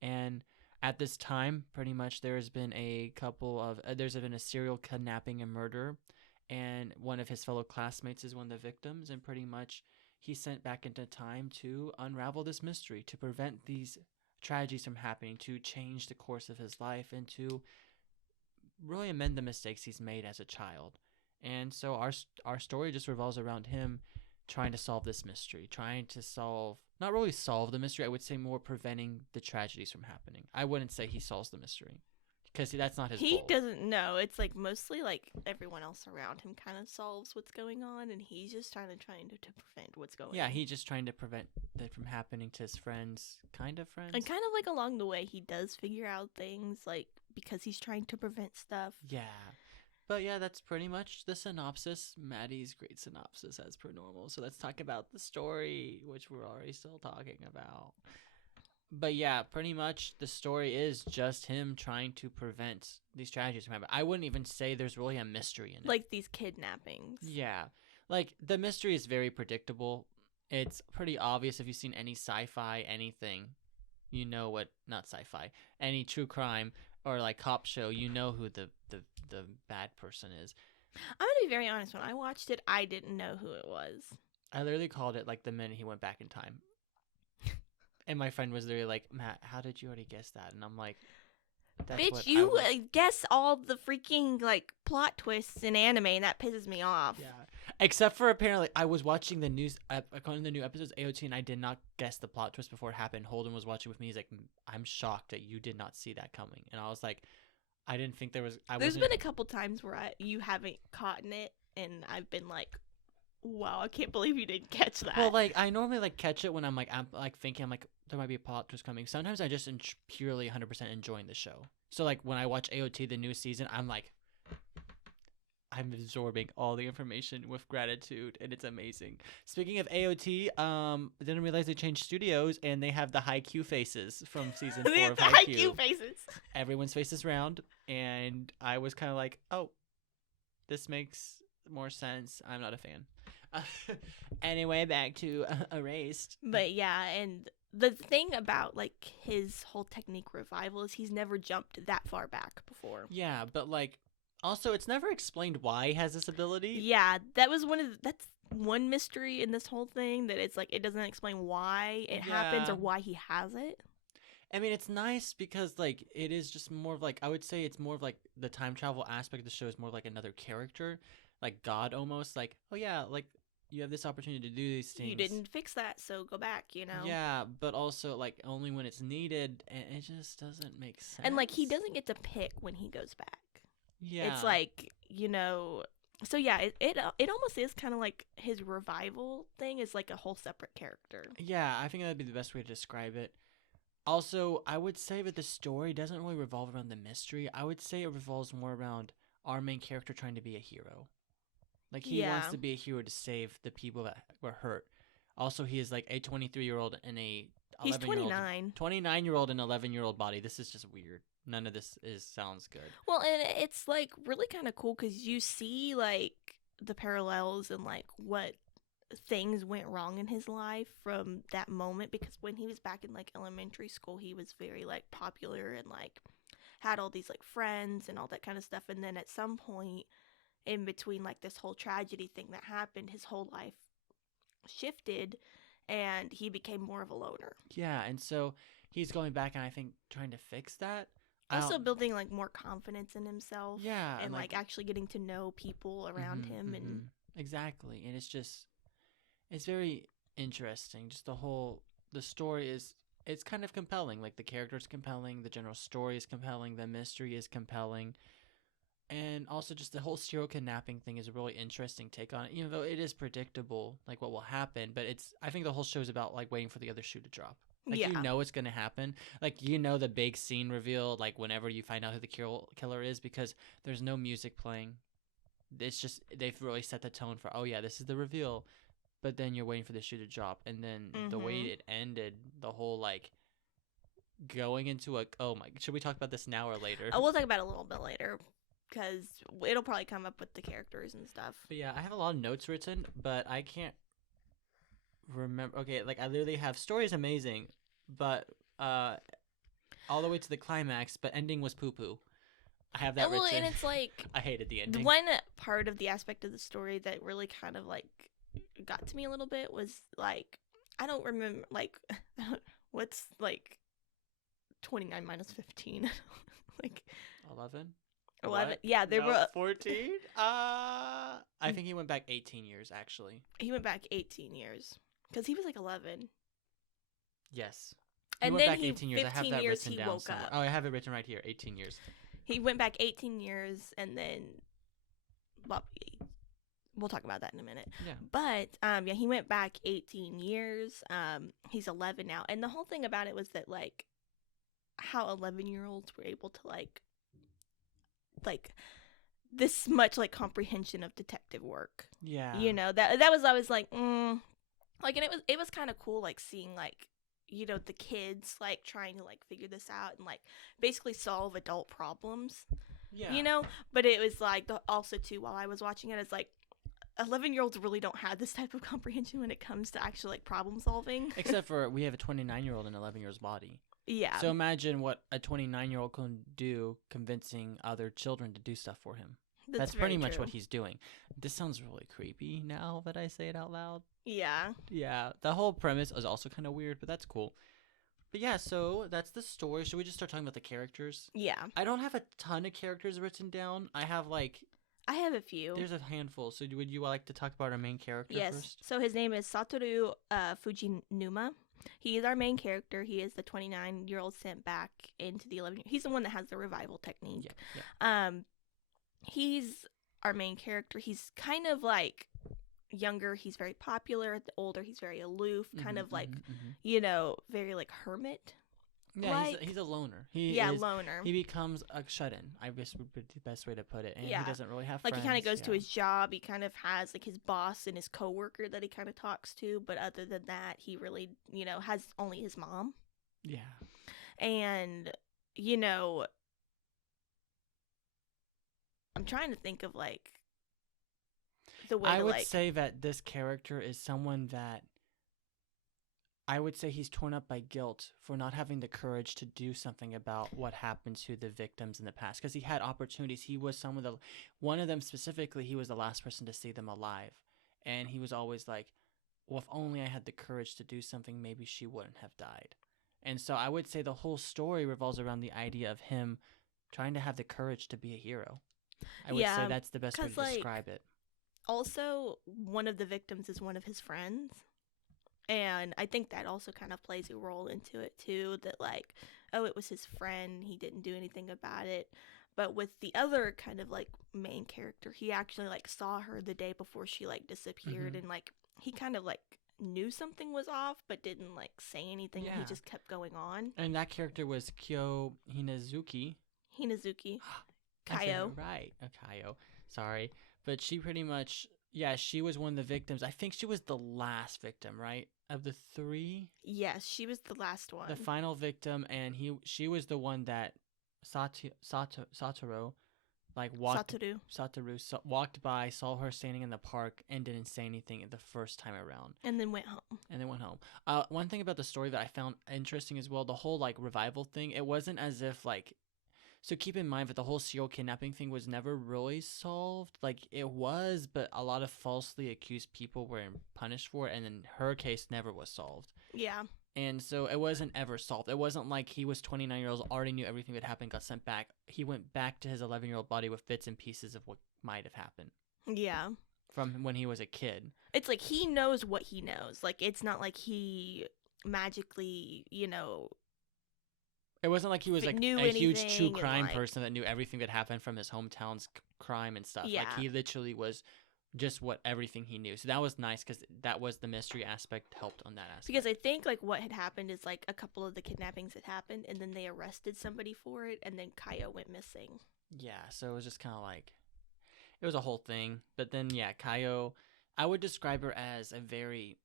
And at this time, pretty much, there's been a serial kidnapping and murder, and one of his fellow classmates is one of the victims, and pretty much he's sent back into time to unravel this mystery, to prevent these tragedies from happening, to change the course of his life, and to really amend the mistakes he's made as a child. And so our story just revolves around him trying to solve this mystery, not really solve the mystery, I would say more preventing the tragedies from happening. I wouldn't say he solves the mystery, because that's not his goal. He doesn't know. It's like mostly like everyone else around him kind of solves what's going on, and he's just trying to prevent what's going on. Yeah, he's just trying to prevent that from happening to his friends. And kind of like along the way, he does figure out things, like, because he's trying to prevent stuff. Yeah. But yeah, that's pretty much the synopsis. Maddie's great synopsis as per normal. So let's talk about the story, which we're already still talking about. But yeah, pretty much the story is just him trying to prevent these tragedies from happening. I wouldn't even say there's really a mystery in it. Like these kidnappings. Yeah. Like, the mystery is very predictable. It's pretty obvious if you've seen any sci-fi, anything. You know what, not sci-fi, any true crime or like cop show, you know who the bad person is. I'm gonna be very honest, when I watched it, I didn't know who it was. I literally called it like the minute he went back in time. And my friend was literally like, Matt, how did you already guess that? And I'm like, bitch, you guess all the freaking like plot twists in anime, and that pisses me off. Yeah. Except for apparently, I was watching the news, according to the new episodes, AOT, and I did not guess the plot twist before it happened. Holden was watching with me. He's like, I'm shocked that you did not see that coming. And I was like, I didn't think there was. There's been a couple times where you haven't caught it, and I've been like, wow, I can't believe you didn't catch that. Well, like I normally like catch it when I'm thinking I'm like there might be a plot twist coming. Sometimes I just purely 100% enjoying the show. So like when I watch AOT the new season, I'm absorbing all the information with gratitude, and it's amazing. Speaking of AOT, I didn't realize they changed studios, and they have the Haikyuu faces from season 4 of the Haikyuu. Haikyuu faces. Everyone's face is round, and I was kind of like, oh, this makes more sense. I'm not a fan. Anyway, back to Erased. But yeah, and the thing about like his whole technique revival is he's never jumped that far back before. Yeah, but like also it's never explained why he has this ability. Yeah, that's one mystery in this whole thing, that it's like it doesn't explain why it happens or why he has it. I mean, it's nice because like it is just more of like, I would say it's more of like the time travel aspect of the show is more of like another character, like God almost, like, oh yeah, like you have this opportunity to do these things. You didn't fix that, so go back, you know? Yeah, but also like only when it's needed, and it just doesn't make sense. And like he doesn't get to pick when he goes back. Yeah. It's like, you know, so yeah, it almost is kind of like his revival thing is like a whole separate character. Yeah, I think that'd be the best way to describe it. Also, I would say that the story doesn't really revolve around the mystery. I would say it revolves more around our main character trying to be a hero. Like, he wants to be a hero to save the people that were hurt. Also, he is like a 23-year-old and a 11-year-old. He's 29. 29-year-old and 11-year-old body. This is just weird. None of this sounds good. Well, and it's like really kind of cool because you see like the parallels and like what things went wrong in his life from that moment, because when he was back in like elementary school, he was very like popular and like had all these like friends and all that kind of stuff, and then at some point in between like this whole tragedy thing that happened, his whole life shifted and he became more of a loner. Yeah, and so he's going back and I think trying to fix that. Also building like more confidence in himself. Yeah, and like actually getting to know people around him. And exactly. And it's very interesting. Just the story it's kind of compelling. Like the character's compelling, the general story is compelling, the mystery is compelling. And also just the whole serial kidnapping thing is a really interesting take on it, even though it is predictable, like what will happen. But I think the whole show is about like waiting for the other shoe to drop. Like, you know it's going to happen. Like, you know the big scene reveal, like, whenever you find out who the killer is, because there's no music playing. It's just, they've really set the tone for, oh, yeah, this is the reveal. But then you're waiting for the shoe to drop. And then the way it ended, the whole, like, going into should we talk about this now or later? We'll talk about it a little bit later, because it'll probably come up with the characters and stuff. But yeah, I have a lot of notes written, but I can't remember. Okay, like I literally have stories amazing, but all the way to the climax, but ending was poo poo. I have that written. And it's like I hated the ending. One part of the aspect of the story that really kind of like got to me a little bit was like, I don't remember like what's like 29 minus 15 like 11. 11. Yeah, they were 14. I think he went back 18 years actually. He went back 18 years because he was like 11. Yes. And went then back 18 years. I have that written down woke somewhere. up. Oh, I have it written right here. 18 years. He went back 18 years, and then we'll talk about that in a minute. Yeah. But he went back 18 years. He's 11 now, and the whole thing about it was that like how 11-year-olds were able to like this much like comprehension of detective work. Yeah. You know, that was always like like, and it was kind of cool like seeing like, you know, the kids like trying to like figure this out and like basically solve adult problems. Yeah. You know, but it was like also too, while I was watching it, it's like 11-year-olds really don't have this type of comprehension when it comes to actually like problem solving. Except for we have a 29-year-old and 11-year-old's body. Yeah. So imagine what a 29-year-old can do convincing other children to do stuff for him. That's pretty much what he's doing. This sounds really creepy now that I say it out loud. Yeah. Yeah. The whole premise is also kind of weird, but that's cool. But yeah, so that's the story. Should we just start talking about the characters? Yeah. I don't have a ton of characters written down. I have a few. There's a handful. So would you like to talk about our main character first? So his name is Satoru Fujinuma. he is our main character. He is the 29-year-old sent back into the 11. He's the one that has the revival technique. Yeah. He's our main character. He's kind of like younger. He's very popular. The older, he's very aloof. Kind of like, very like hermit. Yeah, he's a loner. Loner. He becomes a shut-in, I guess would be the best way to put it. And he doesn't really have friends. Like, he kind of goes to his job. He kind of has, like, his boss and his coworker that he kind of talks to. But other than that, he really, has only his mom. Yeah. And, I'm trying to think of, like, the way I would say that this character is someone that I would say he's torn up by guilt for not having the courage to do something about what happened to the victims in the past. Because he had opportunities. He was one of them specifically, he was the last person to see them alive. And he was always like, well, if only I had the courage to do something, maybe she wouldn't have died. And so I would say the whole story revolves around the idea of him trying to have the courage to be a hero. I would say that's the best way to describe it. Also, one of the victims is one of his friends. And I think that also kind of plays a role into it, too, that, like, oh, it was his friend. He didn't do anything about it. But with the other kind of, like, main character, he actually, like, saw her the day before she, like, disappeared. And, like, he kind of, like, knew something was off, but didn't, like, say anything. Yeah. He just kept going on. And that character was Kyo Hinazuki. Kaio. Right. Kaio. Sorry. But she pretty much... Yeah, she was one of the victims. I think she was the last victim, right? Of the three? Yes, she was the last one. The final victim, and she was the one that Satoru walked by, saw her standing in the park, and didn't say anything the first time around. And then went home. One thing about the story that I found interesting as well, the whole, like, revival thing, it wasn't as if, like... So keep in mind that the whole serial kidnapping thing was never really solved. Like, it was, but a lot of falsely accused people were punished for it, and then her case never was solved. Yeah. And so it wasn't ever solved. It wasn't like he was 29 years old, already knew everything that happened, got sent back. He went back to his 11-year-old body with bits and pieces of what might have happened. Yeah. From when he was a kid. It's like he knows what he knows. Like, it's not like he magically, It wasn't like he was like a huge true crime person that knew everything that happened from his hometown's crime and stuff. Yeah. Like, he literally was just everything he knew. So that was nice because that was the mystery aspect, helped on that aspect. Because I think, like, what had happened is, like, a couple of the kidnappings had happened, and then they arrested somebody for it, and then Kaio went missing. Yeah, so it was just kind of like, it was a whole thing. But then, yeah, Kaio, I would describe her as a very...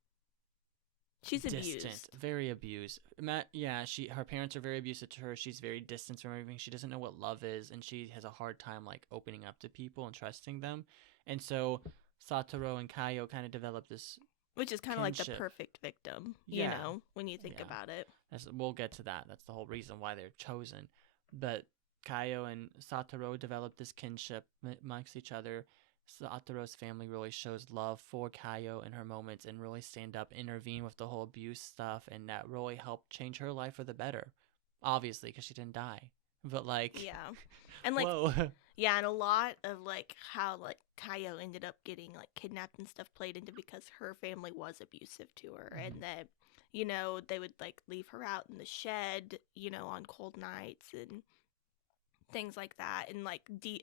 She's distant, abused. Very abused. Her parents are very abusive to her. She's very distant from everything. She doesn't know what love is, and she has a hard time, like, opening up to people and trusting them. And so Satoru and Kaio kind of develop this, which is kind of like the perfect victim, you know, when you think about it. We'll get to that. That's the whole reason why they're chosen. But Kaio and Satoru develop this kinship amongst each other. Satoru's family really shows love for Kaio in her moments and really stand up, intervene with the whole abuse stuff, and that really helped change her life for the better. Obviously, because she didn't die. But, like... Yeah. And, like... Whoa. Yeah, and a lot of, like, how, like, Kaio ended up getting, like, kidnapped and stuff played into because her family was abusive to her. Mm-hmm. And that, they would, like, leave her out in the shed, on cold nights and... things like that, and like the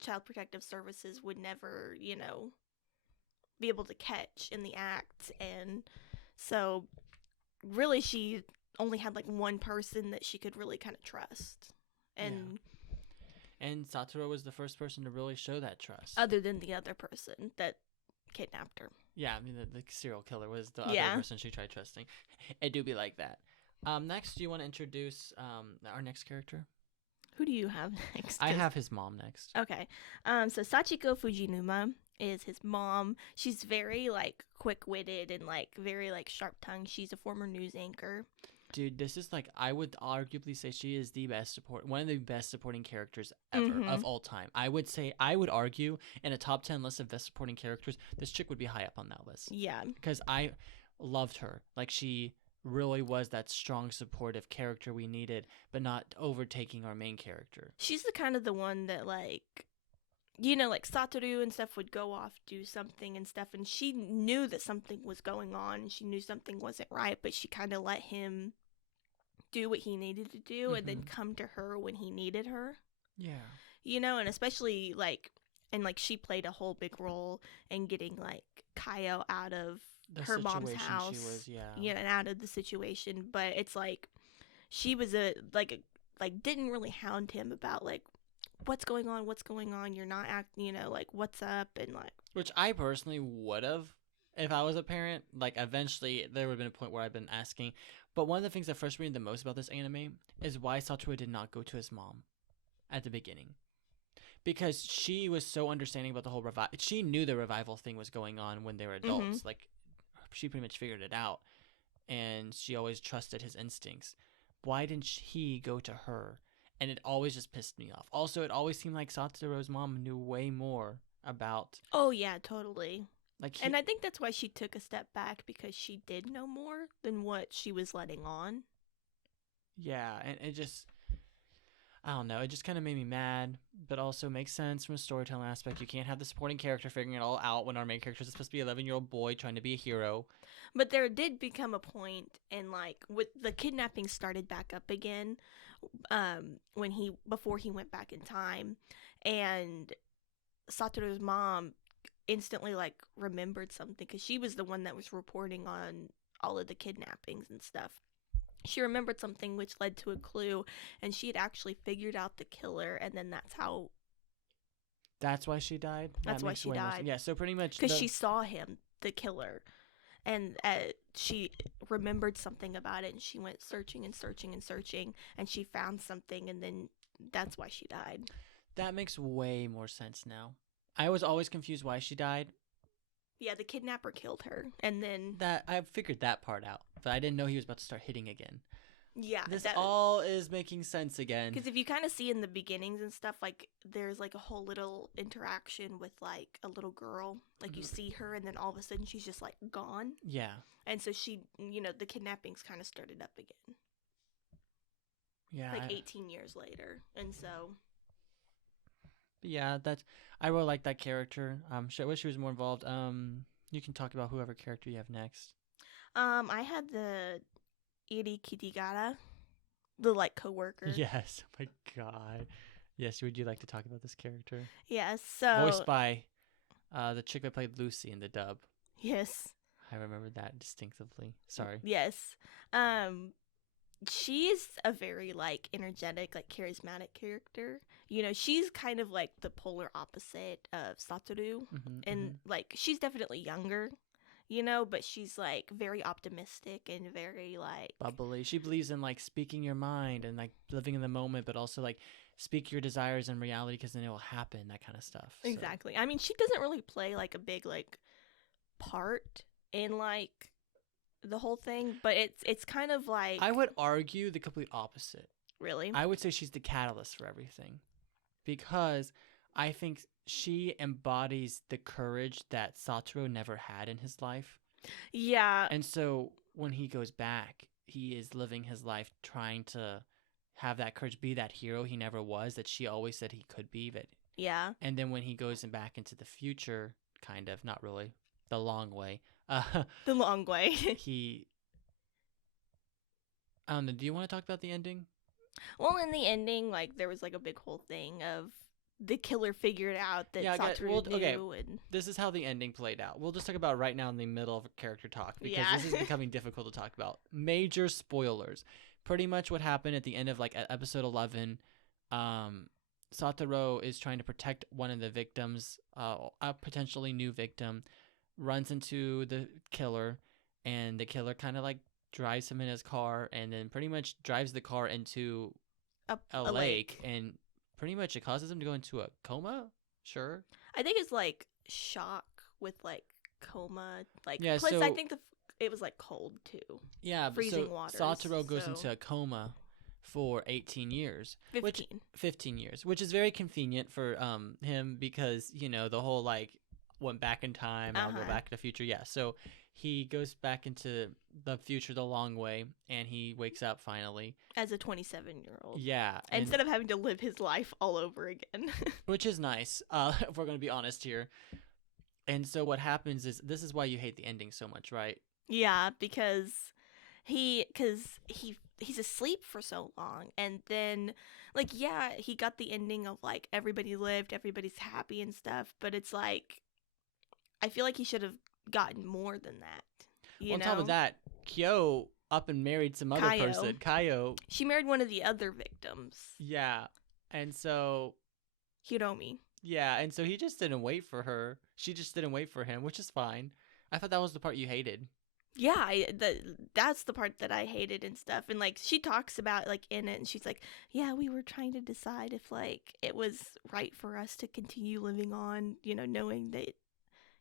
Child Protective Services would never be able to catch in the act, and so really she only had like one person that she could really kind of trust, and Satoru was the first person to really show that trust, other than the other person that kidnapped her. Yeah, I mean the serial killer was the other person she tried trusting. It do be like that. Next, do you want to introduce our next character? Who do you have next? I have his mom next. Okay. So Sachiko Fujinuma is his mom. She's very, like, quick-witted and, like, very, like, sharp-tongued. She's a former news anchor. Dude, this is, like, I would arguably say she is one of the best supporting characters ever of all time. I would argue in a top 10 list of best supporting characters, this chick would be high up on that list. Yeah. Because I loved her. Like, she... really was that strong supportive character we needed, but not overtaking our main character. She's the kind of the one that, like, you know, like Satoru and stuff would go off, do something and stuff, and she knew that something was going on, and she knew something wasn't right, but she kind of let him do what he needed to do and then come to her when he needed her. Yeah. You know, and especially like, and like she played a whole big role in getting like Kaio out of her mom's house. She was, yeah. Yeah, and out of the situation, but it's like she was like didn't really hound him about like what's going on, you're not acting, you know, like what's up, and like, which I personally would have if I was a parent. Like eventually there would have been a point where I've been asking, but one of the things that frustrated me the most about this anime is why Satoru did not go to his mom at the beginning, because she was so understanding about the whole revival. She knew the revival thing was going on when they were adults. Like she pretty much figured it out, and she always trusted his instincts. Why didn't he go to her? And it always just pissed me off. Also, it always seemed like Satoru's mom knew way more about. Oh yeah, totally. Like, and I think that's why she took a step back, because she did know more than what she was letting on. Yeah, and it just, I don't know, it just kind of made me mad, but also makes sense from a storytelling aspect. You can't have the supporting character figuring it all out when our main character is supposed to be an 11-year-old boy trying to be a hero. But there did become a point, and like with the kidnapping started back up again, before he went back in time, and Satoru's mom instantly like remembered something, because she was the one that was reporting on all of the kidnappings and stuff. She remembered something which led to a clue, and she had actually figured out the killer, and then that's why she died. That's why she died. Yeah, so pretty much because she saw him, the killer, and she remembered something about it, and she went searching and searching and searching, and she found something, and then that's why she died. That makes way more sense now. I was always confused why she died. Yeah, the kidnapper killed her, and then that I figured that part out, but I didn't know he was about to start hitting again. Yeah, this all is making sense again. Because if you kind of see in the beginnings and stuff, like there's like a whole little interaction with like a little girl, like you see her, and then all of a sudden she's just like gone. Yeah, and so she, you know, the kidnappings kind of started up again. Yeah, like 18 years later, and so. Yeah, I really like that character. I wish she was more involved. You can talk about whoever character you have next. I had the Iri Kitigara, the like coworker. Yes. Oh my god. Yes. Would you like to talk about this character? Yes. So voiced by the chick that played Lucy in the dub. Yes. I remember that distinctively. Sorry. Yes. She's a very like energetic, like charismatic character. You know, she's kind of like the polar opposite of Satoru, and like she's definitely younger, you know, but she's like very optimistic and very like bubbly. She believes in like speaking your mind and like living in the moment, but also like speak your desires in reality, because then it will happen, that kind of stuff. Exactly. I mean, she doesn't really play like a big like part in like the whole thing, but it's kind of like, I would argue the complete opposite. Really? I would say she's the catalyst for everything, because I think she embodies the courage that Satoru never had in his life. Yeah. And so when he goes back, he is living his life trying to have that courage, be that hero he never was, that she always said he could be. But yeah. And then when he goes back into the future, kind of, not really, the long way. The long way. I don't know. Do you want to talk about the ending? Well, in the ending, like there was like a big whole thing of the killer figured out that Satoru knew. Okay. And this is how the ending played out. We'll just talk about it right now in the middle of a character talk, because this is becoming difficult to talk about. Major spoilers. Pretty much what happened at the end of like episode 11. Satoru is trying to protect one of the victims, a potentially new victim, runs into the killer, and the killer kind of like drives him in his car, and then pretty much drives the car into a lake, and pretty much it causes him to go into a coma. Sure. I think it's like shock with like coma, like yeah. Plus, so, I think it was like cold too. Yeah, freezing so water. Satoru goes into a coma for 18 years. 15 years, which is very convenient for him, because you know the whole like went back in time, I'll go back to the future. Yeah, so he goes back into the future the long way, and he wakes up finally. As a 27-year-old. Yeah, Instead of having to live his life all over again. which is nice. If we're gonna be honest here. And so what happens is, this is why you hate the ending so much, right? Yeah, because he's asleep for so long, and then like yeah, he got the ending of like everybody lived, everybody's happy and stuff, but it's like I feel like he should have gotten more than that. You On know? top of that, Kyo up and married some other Kaio. person. Kaio. She married one of the other victims, Yeah. And so Hiromi. yeah, and so he just didn't wait for her. She just didn't wait for him, which is fine. I thought that was the part you hated. Yeah, that's the part that I hated and stuff. And like she talks about like in it, and she's like, "Yeah, we were trying to decide if like it was right for us to continue living on, you know, knowing that,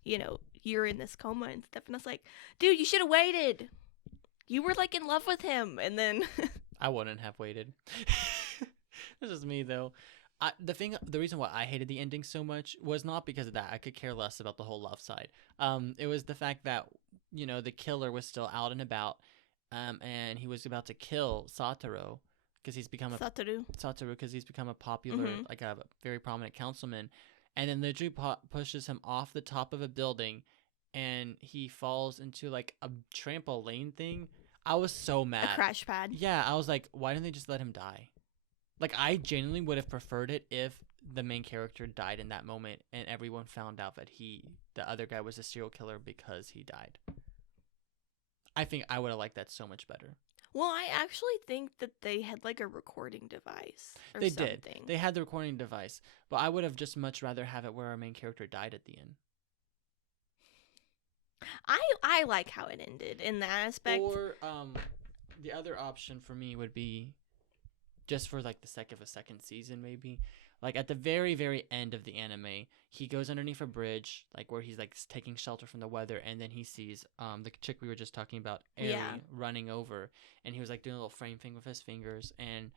you know, you're in this coma and stuff." And I was like, "Dude, you should have waited. You were like in love with him." And then I wouldn't have waited. This is me though. The reason why I hated the ending so much was not because of that. I could care less about the whole love side. It was the fact that, you know, the killer was still out and about, and he was about to kill Satoru because he's become a popular, like a very prominent councilman, and then literally pushes him off the top of a building, and he falls into like a trampoline thing. I was so mad. a crash pad. Yeah, I was like, why didn't they just let him die? Like, I genuinely would have preferred it if the main character died in that moment and everyone found out that the other guy was a serial killer because he died. I think I would have liked that so much better. Well, I actually think that they had like a recording device or They something. did. They had the recording device, but I would have just much rather have it where our main character died at the end. I like how it ended in that aspect. Or the other option for me would be, just for like the sake of a second season, maybe, like at the very, very end of the anime, he goes underneath a bridge, like where he's like taking shelter from the weather, and then he sees the chick we were just talking about, Eri, running over, and he was like doing a little frame thing with his fingers, and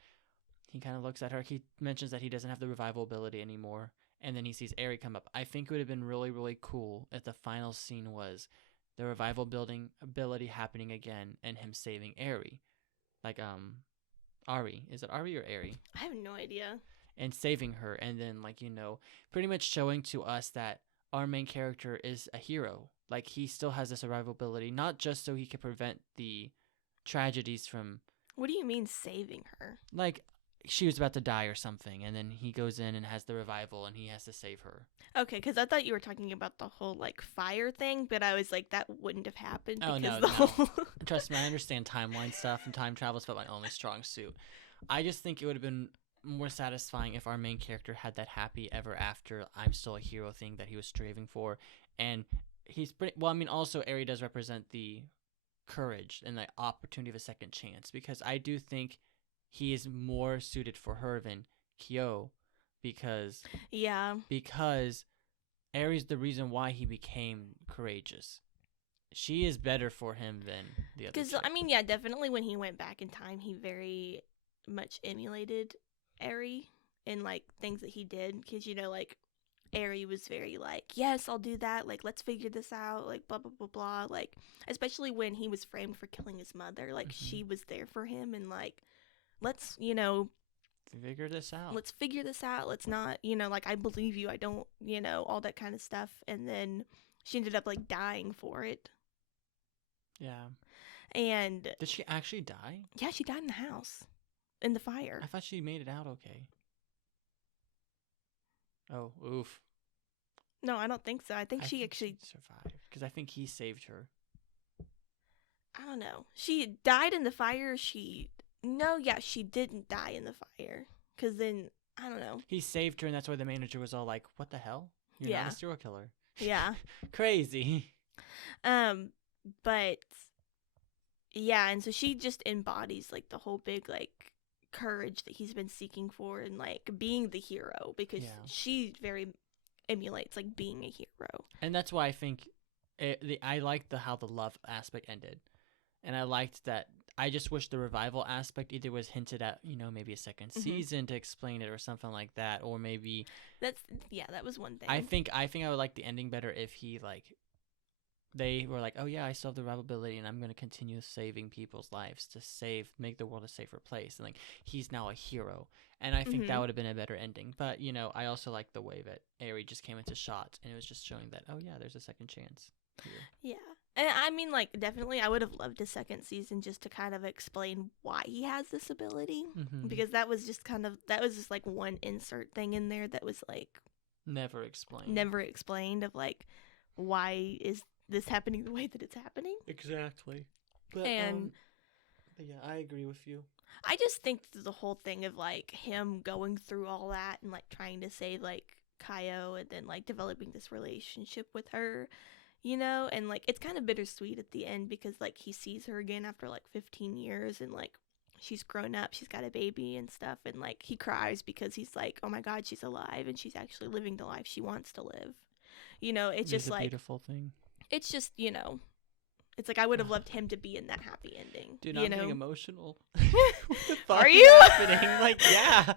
he kind of looks at her. He mentions that he doesn't have the revival ability anymore, and then he sees Eri come up. I think it would have been really, really cool if the final scene was the revival building ability happening again and him saving Eri, like Ari. Is it Ari or Eri? I have no idea. And saving her, and then, like, you know, pretty much showing to us that our main character is a hero. Like, he still has this survivability, not just so he can prevent the tragedies from... What do you mean saving her? Like, she was about to die or something, and then he goes in and has the revival, and he has to save her. Okay, because I thought you were talking about the whole, like, fire thing, but I was like, that wouldn't have happened. Oh, because no. whole... Trust me, I understand timeline stuff, and time travel is about my only strong suit. I just think it would have been more satisfying if our main character had that happy ever after I'm still a hero thing that he was striving for. And he's pretty... Well, I mean, also, Eri does represent the courage and the opportunity of a second chance, because I do think he is more suited for her than Kyo, because Eri's the reason why he became courageous. She is better for him than the other. Because, I mean, yeah, definitely when he went back in time, he very much emulated Eri in, like, things that he did. Because, you know, like, Eri was very, like, yes, I'll do that. Like, let's figure this out. Like, blah, blah, blah, blah. Like, especially when he was framed for killing his mother. Like, she was there for him and, like, let's, you know... figure this out. Let's figure this out. Let's not, you know, like, I believe you. I don't, you know, all that kind of stuff. And then she ended up, like, dying for it. Yeah. And... Did she actually die? Yeah, she died in the house. In the fire. I thought she made it out okay. Oh, oof. No, I don't think so. I think she actually... survived. Because I think he saved her. I don't know. She died in the fire. No, yeah, she didn't die in the fire. Because then, I don't know. He saved her, and that's why the manager was all like, what the hell? You're not a serial killer. Yeah. Crazy. But, yeah, and so she just embodies, like, the whole big, like, courage that he's been seeking for and, like, being the hero. Because she very emulates, like, being a hero. And that's why I think I liked how the love aspect ended. And I liked that. I just wish the revival aspect either was hinted at, you know, maybe a second season to explain it or something like that, or maybe that was one thing. I think I would like the ending better if he, like, they were like, oh yeah, I still have the ability, and I'm going to continue saving people's lives to make the world a safer place. And like, he's now a hero. And I think that would have been a better ending. But, you know, I also like the way that Airi just came into shot, and it was just showing that, oh yeah, there's a second chance here. Yeah. And I mean, like, definitely, I would have loved a second season just to kind of explain why he has this ability. Because that was just like one insert thing in there that was, like, never explained of, like, why is this happening the way that it's happening. Exactly. But, but yeah, I agree with you. I just think the whole thing of, like, him going through all that and, like, trying to save, like, Kaio and then, like, developing this relationship with her, you know, and, like, it's kind of bittersweet at the end because, like, he sees her again after, like, 15 years and, like, she's grown up, she's got a baby and stuff, and, like, he cries because he's like, oh my god, she's alive and she's actually living the life she wants to live. You know, it's just, a like, beautiful thing. It's just, you know, it's like I would have loved him to be in that happy ending. Dude, I'm getting emotional. What the fuck Are is you? happening? Like, yeah.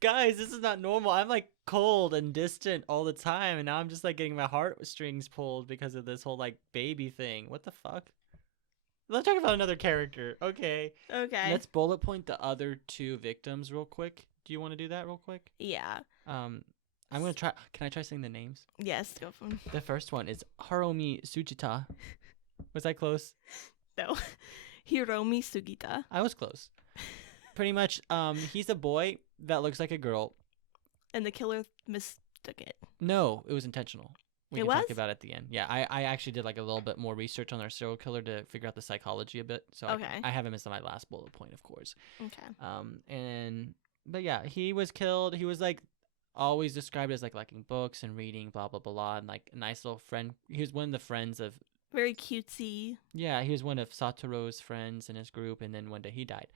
Guys, this is not normal. I'm like cold and distant all the time, and now I'm just like getting my heartstrings pulled because of this whole like baby thing. What the fuck? Let's talk about another character. Okay. Let's bullet point the other two victims real quick. Do you want to do that real quick? Yeah. I'm gonna try. Can I try saying the names? Yes, go for it. The first one is Haruomi Sujita. Was I close? No. Hiromi Sugita. I was close. Pretty much, he's a boy that looks like a girl. And the killer mistook it. No, it was intentional. We it can was? talk about it at the end. Yeah, I actually did like a little bit more research on our serial killer to figure out the psychology a bit. So I have him as my last bullet point, of course. Okay. But yeah, he was killed. He was like always described as like liking books and reading, blah blah blah, and like a nice little friend. He was one of the friends of. Very cutesy. Yeah, he was one of Satoru's friends in his group, and then one day he died.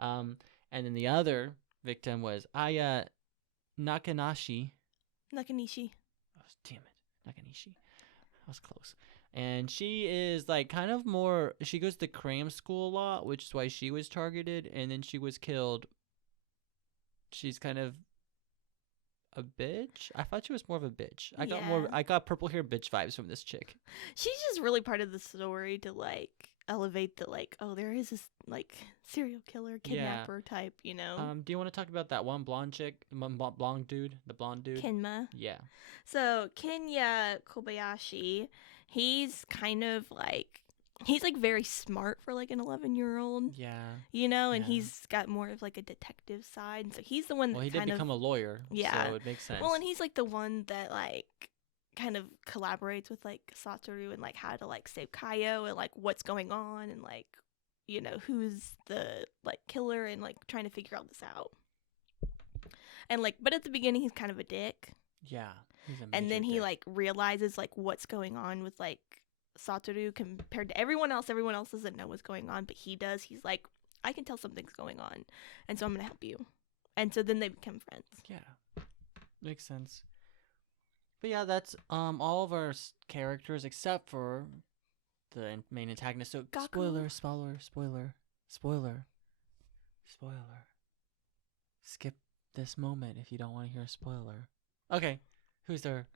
And then the other victim was Aya Nakanishi. Oh, damn it. Nakanishi. I was close. And she is like kind of more, she goes to cram school a lot, which is why she was targeted, and then she was killed. She's kind of a bitch. I thought she was more of a bitch. I got purple hair bitch vibes from this chick. She's just really part of the story to like elevate the like, oh, there is this like serial killer kidnapper type, you know. Do you want to talk about that one blonde chick, blonde dude, the blonde dude? Kenma. Yeah. So Kenya Kobayashi, he's kind of like, he's like very smart for like an 11-year-old. Yeah. You know, and he's got more of like a detective side. And so he's the one that he did become a lawyer. Yeah. So it makes sense. Well, and he's like the one that like kind of collaborates with like Satoru and like how to like save Kaio and like what's going on and like, you know, who's the like killer and like trying to figure all this out. And like, but at the beginning he's kind of a dick. Yeah. And then he like realizes like what's going on with like Satoru compared to everyone else. Everyone else doesn't know what's going on, but he does. He's like, I can tell something's going on, and so I'm gonna help you. And so then they become friends. Yeah, makes sense. But yeah, that's all of our characters except for the main antagonist. So Gaku. Spoiler. Skip this moment if you don't want to hear a spoiler. Okay, who's our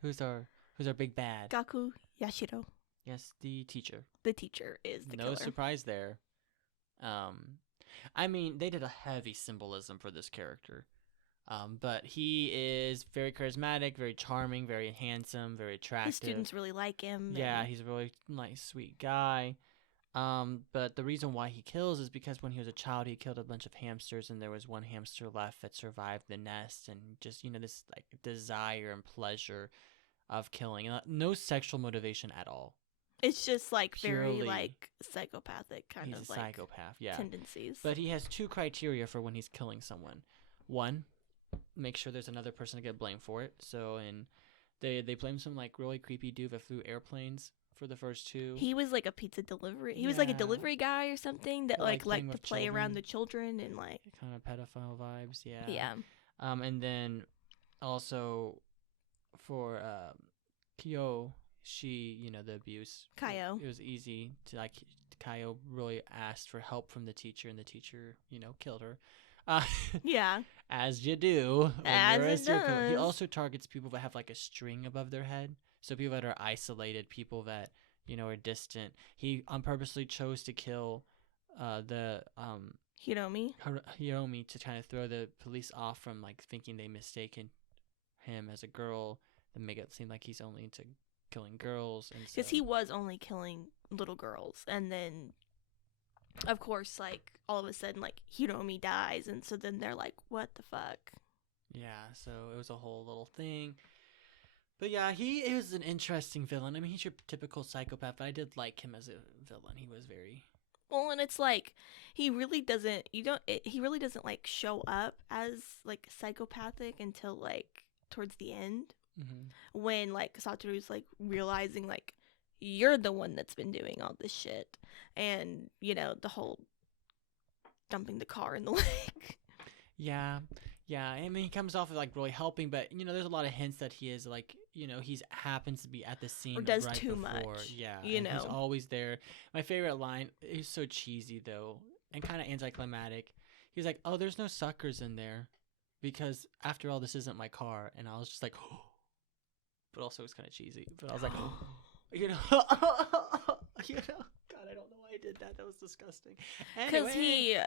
big bad? Gaku Yashiro. Yes, the teacher. The teacher is the killer. No surprise there. I mean, they did a heavy symbolism for this character. But he is very charismatic, very charming, very handsome, very attractive. His students really like him. Yeah, he's a really nice, sweet guy. But the reason why he kills is because when he was a child, he killed a bunch of hamsters, and there was one hamster left that survived the nest, and just, you know, this like desire and pleasure of killing. No sexual motivation at all. It's just like Purely, very like psychopathic kind of like psychopath, yeah. tendencies. But he has two criteria for when he's killing someone. One, make sure there's another person to get blamed for it. So they blame some like really creepy dude that flew airplanes for the first two. He was like a pizza delivery. He was like a delivery guy or something that like liked to play around the children and like kind of pedophile vibes. Yeah. Yeah. And then also for Kyo, she, you know, the abuse. Kaio. It was easy to like. Kaio really asked for help from the teacher, and the teacher, you know, killed her. Yeah. As you do. As it does. He also targets people that have like a string above their head. So people that are isolated, people that, or distant. He purposely chose to kill the Hiromi. Hiromi to kind of throw the police off from like thinking they mistaken him as a girl and make it seem like he's only into killing girls. And Because he was only killing little girls, and then of course, like, all of a sudden, like, Hiromi dies, and so then they're like, what the fuck? Yeah, so it was a whole little thing. But yeah, he is an interesting villain. I mean, he's your typical psychopath, but I did like him as a villain. He was very... Well, and it's like, he really doesn't, he really doesn't, like, show up as, like, psychopathic until, like, towards the end. Mm-hmm. When, like, Satoru's, like, realizing, like, you're the one that's been doing all this shit. And, the whole dumping the car in the lake. Yeah. I mean, he comes off as like really helping, but there's a lot of hints that he is like, he's happens to be at the scene Or does right too before. much. Yeah, You and know. he's always there. My favorite line is so cheesy though, and kind of anticlimactic. He's like, "Oh, there's no suckers in there, because after all, this isn't my car." And I was just like, oh. But also it's kind of cheesy. But I was like, God, I don't know why I did that. That was disgusting. Because Anyway.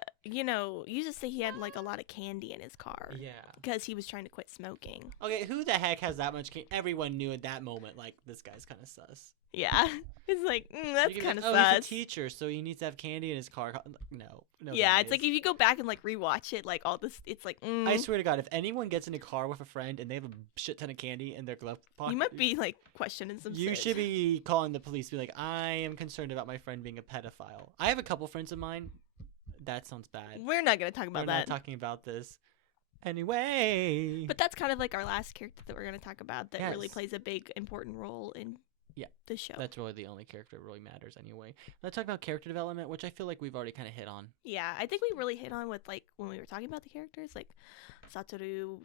you just say he had, like, a lot of candy in his car. Yeah. Because he was trying to quit smoking. Okay, who the heck has that much candy? Everyone knew at that moment, like, this guy's kind of sus. Yeah. It's like, that's kind of sus. He's a teacher, so he needs to have candy in his car. No. Yeah, it's like if you go back and, like, rewatch it, like, all this, it's like, I swear to God, if anyone gets in a car with a friend and they have a shit ton of candy in their glove pocket, you might be, like, questioning some You shit. should be calling the police. Be like, I am concerned about my friend being a pedophile. I have a couple friends of mine. That sounds bad. We're not going to talk about We're that. not talking about this. Anyway. But that's kind of like our last character that we're going to talk about that really Yes. plays a big, important role in the show. That's really the only character that really matters anyway. Let's talk about character development, which I feel like we've already kind of hit on. Yeah, I think we really hit on with, like, when we were talking about the characters, like, Satoru,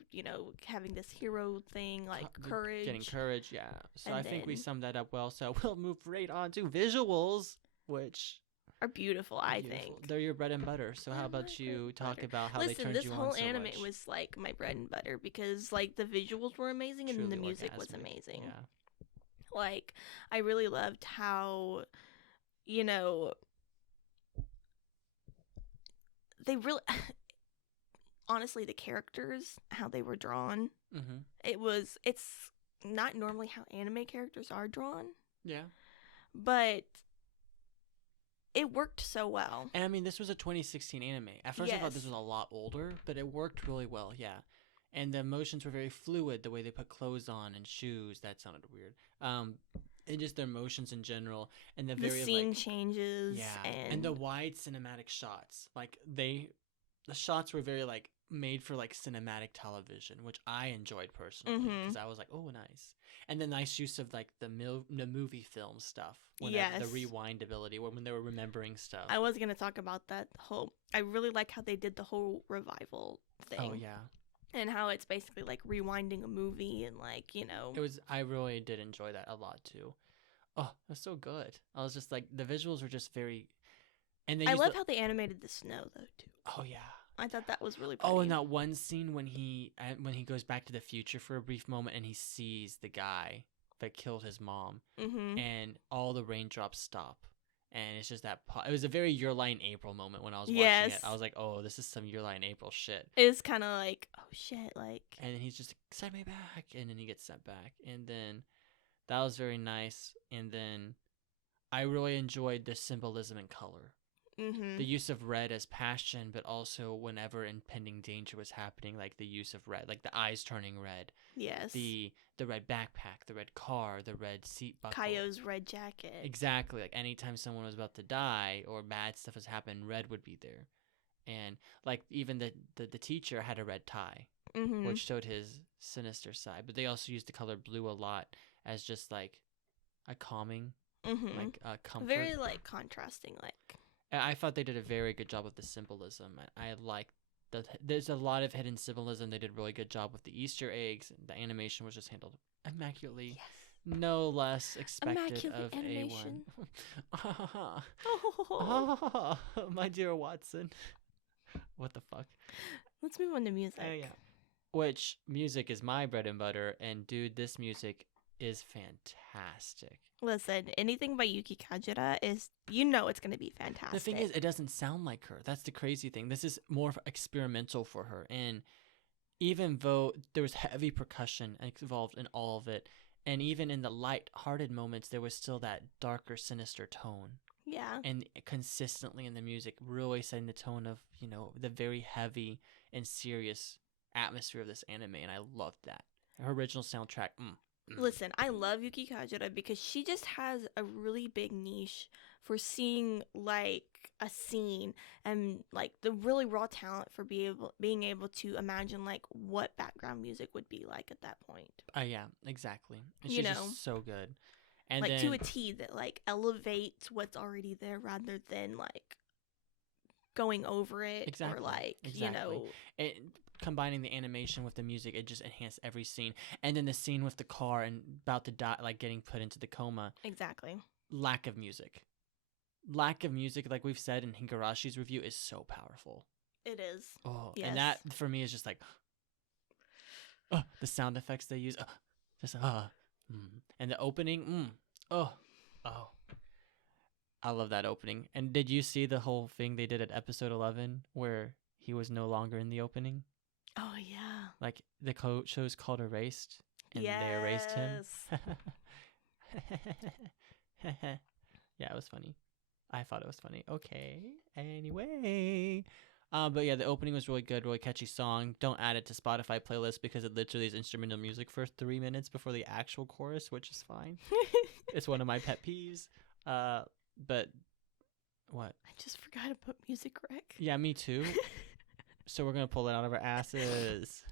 having this hero thing, like, courage. Getting courage, yeah. So And I think we then- summed that up well. So we'll move right on to visuals, which... Are beautiful, I beautiful. think. They're your bread and butter. So how They're about my you bread and talk butter. about how they Listen, turned this you whole on so anime much? was, like, my bread and butter because, like, the visuals were amazing and then the Truly music was orgasmic. amazing. Yeah. Like, I really loved how, they really, honestly, the characters, how they were drawn, Mm-hmm. it's not normally how anime characters are drawn, Yeah. but it worked so well. And I mean, this was a 2016 anime. At first, I thought this Yes. was a lot older, but it worked really well. Yeah. And the emotions were very fluid. The way they put clothes on and shoes, that sounded weird. And just their emotions in general, and the The very scene like, changes, yeah, and the wide cinematic shots. Like the shots were very like made for like cinematic television, which I enjoyed personally because I was like, oh, nice. And the nice use of like the movie film stuff. The Yes. rewind ability when they were remembering stuff. I was gonna talk about that whole. I really like how they did the whole revival thing. Oh yeah. And how it's basically like rewinding a movie and like, It was. I really did enjoy that a lot too. Oh, it was so good. I was just like the visuals were just very. And they I used love how they animated the snow though too. Oh yeah. I thought that was really pretty. Oh, and that one scene when he goes back to the future for a brief moment and he sees the guy that killed his mom, Mm-hmm. and all the raindrops stop. And it's just that. It was a very Your Lie in April moment when I was watching Yes. it. I was like, "Oh, this is some Your Lie in April shit." It's kind of like, oh shit, like. And then he's just like, "Send me back," and then he gets sent back, and then that was very nice. And then I really enjoyed the symbolism in color, Mm-hmm. the use of red as passion, but also whenever impending danger was happening, like the use of red, like the eyes turning red, Yes. the red backpack, the red car, the red seat buckle. Kaio's red jacket. Exactly. Like anytime someone was about to die or bad stuff was happening, red would be there. And like even the teacher had a red tie, Mm-hmm. which showed his sinister side. But they also used the color blue a lot as just like a calming, Mm-hmm. like comfort. Very like contrasting, like. And I thought they did a very good job with the symbolism. I like that. There's a lot of hidden symbolism. They did a really good job with the Easter eggs. The animation was just handled immaculately. Yes. No less expected Immaculate of animation. A1. Oh. My dear Watson. What the fuck? Let's move on to music. Yeah. Which music is my bread and butter, and dude, this music is fantastic. Listen, anything by Yuki Kajiura is, it's going to be fantastic. The thing is, it doesn't sound like her. That's the crazy thing. This is more experimental for her. And even though there was heavy percussion involved in all of it, and even in the light-hearted moments, there was still that darker, sinister tone. Yeah. And consistently in the music, really setting the tone of, the very heavy and serious atmosphere of this anime. And I loved that. Her original soundtrack, Listen, I love Yuki Kajiura because she just has a really big niche for seeing like a scene and like the really raw talent for being able to imagine like what background music would be like at that point. Yeah, exactly. And she's just so good. And like then, to a T that like elevates what's already there rather than like going over it. Exactly. Or like, It, combining the animation with the music, it just enhanced every scene. And then the scene with the car and about to die, like getting put into the coma. Exactly. Lack of music, like we've said in Higurashi's review, is so powerful. It is. Oh, yes. And that for me is just like the sound effects they use, and the opening, I love that opening. And did you see the whole thing they did at episode 11 where he was no longer in the opening? Oh yeah. Like the show's called Erased, and they erased him. Yeah, it was funny. I thought it was funny. Okay. Anyway. But yeah, the opening was really good, really catchy song. Don't add it to Spotify playlist because it literally is instrumental music for 3 minutes before the actual chorus, which is fine. It's one of my pet peeves. But what? I just forgot to put music rec. Yeah, me too. So we're gonna pull it out of our asses.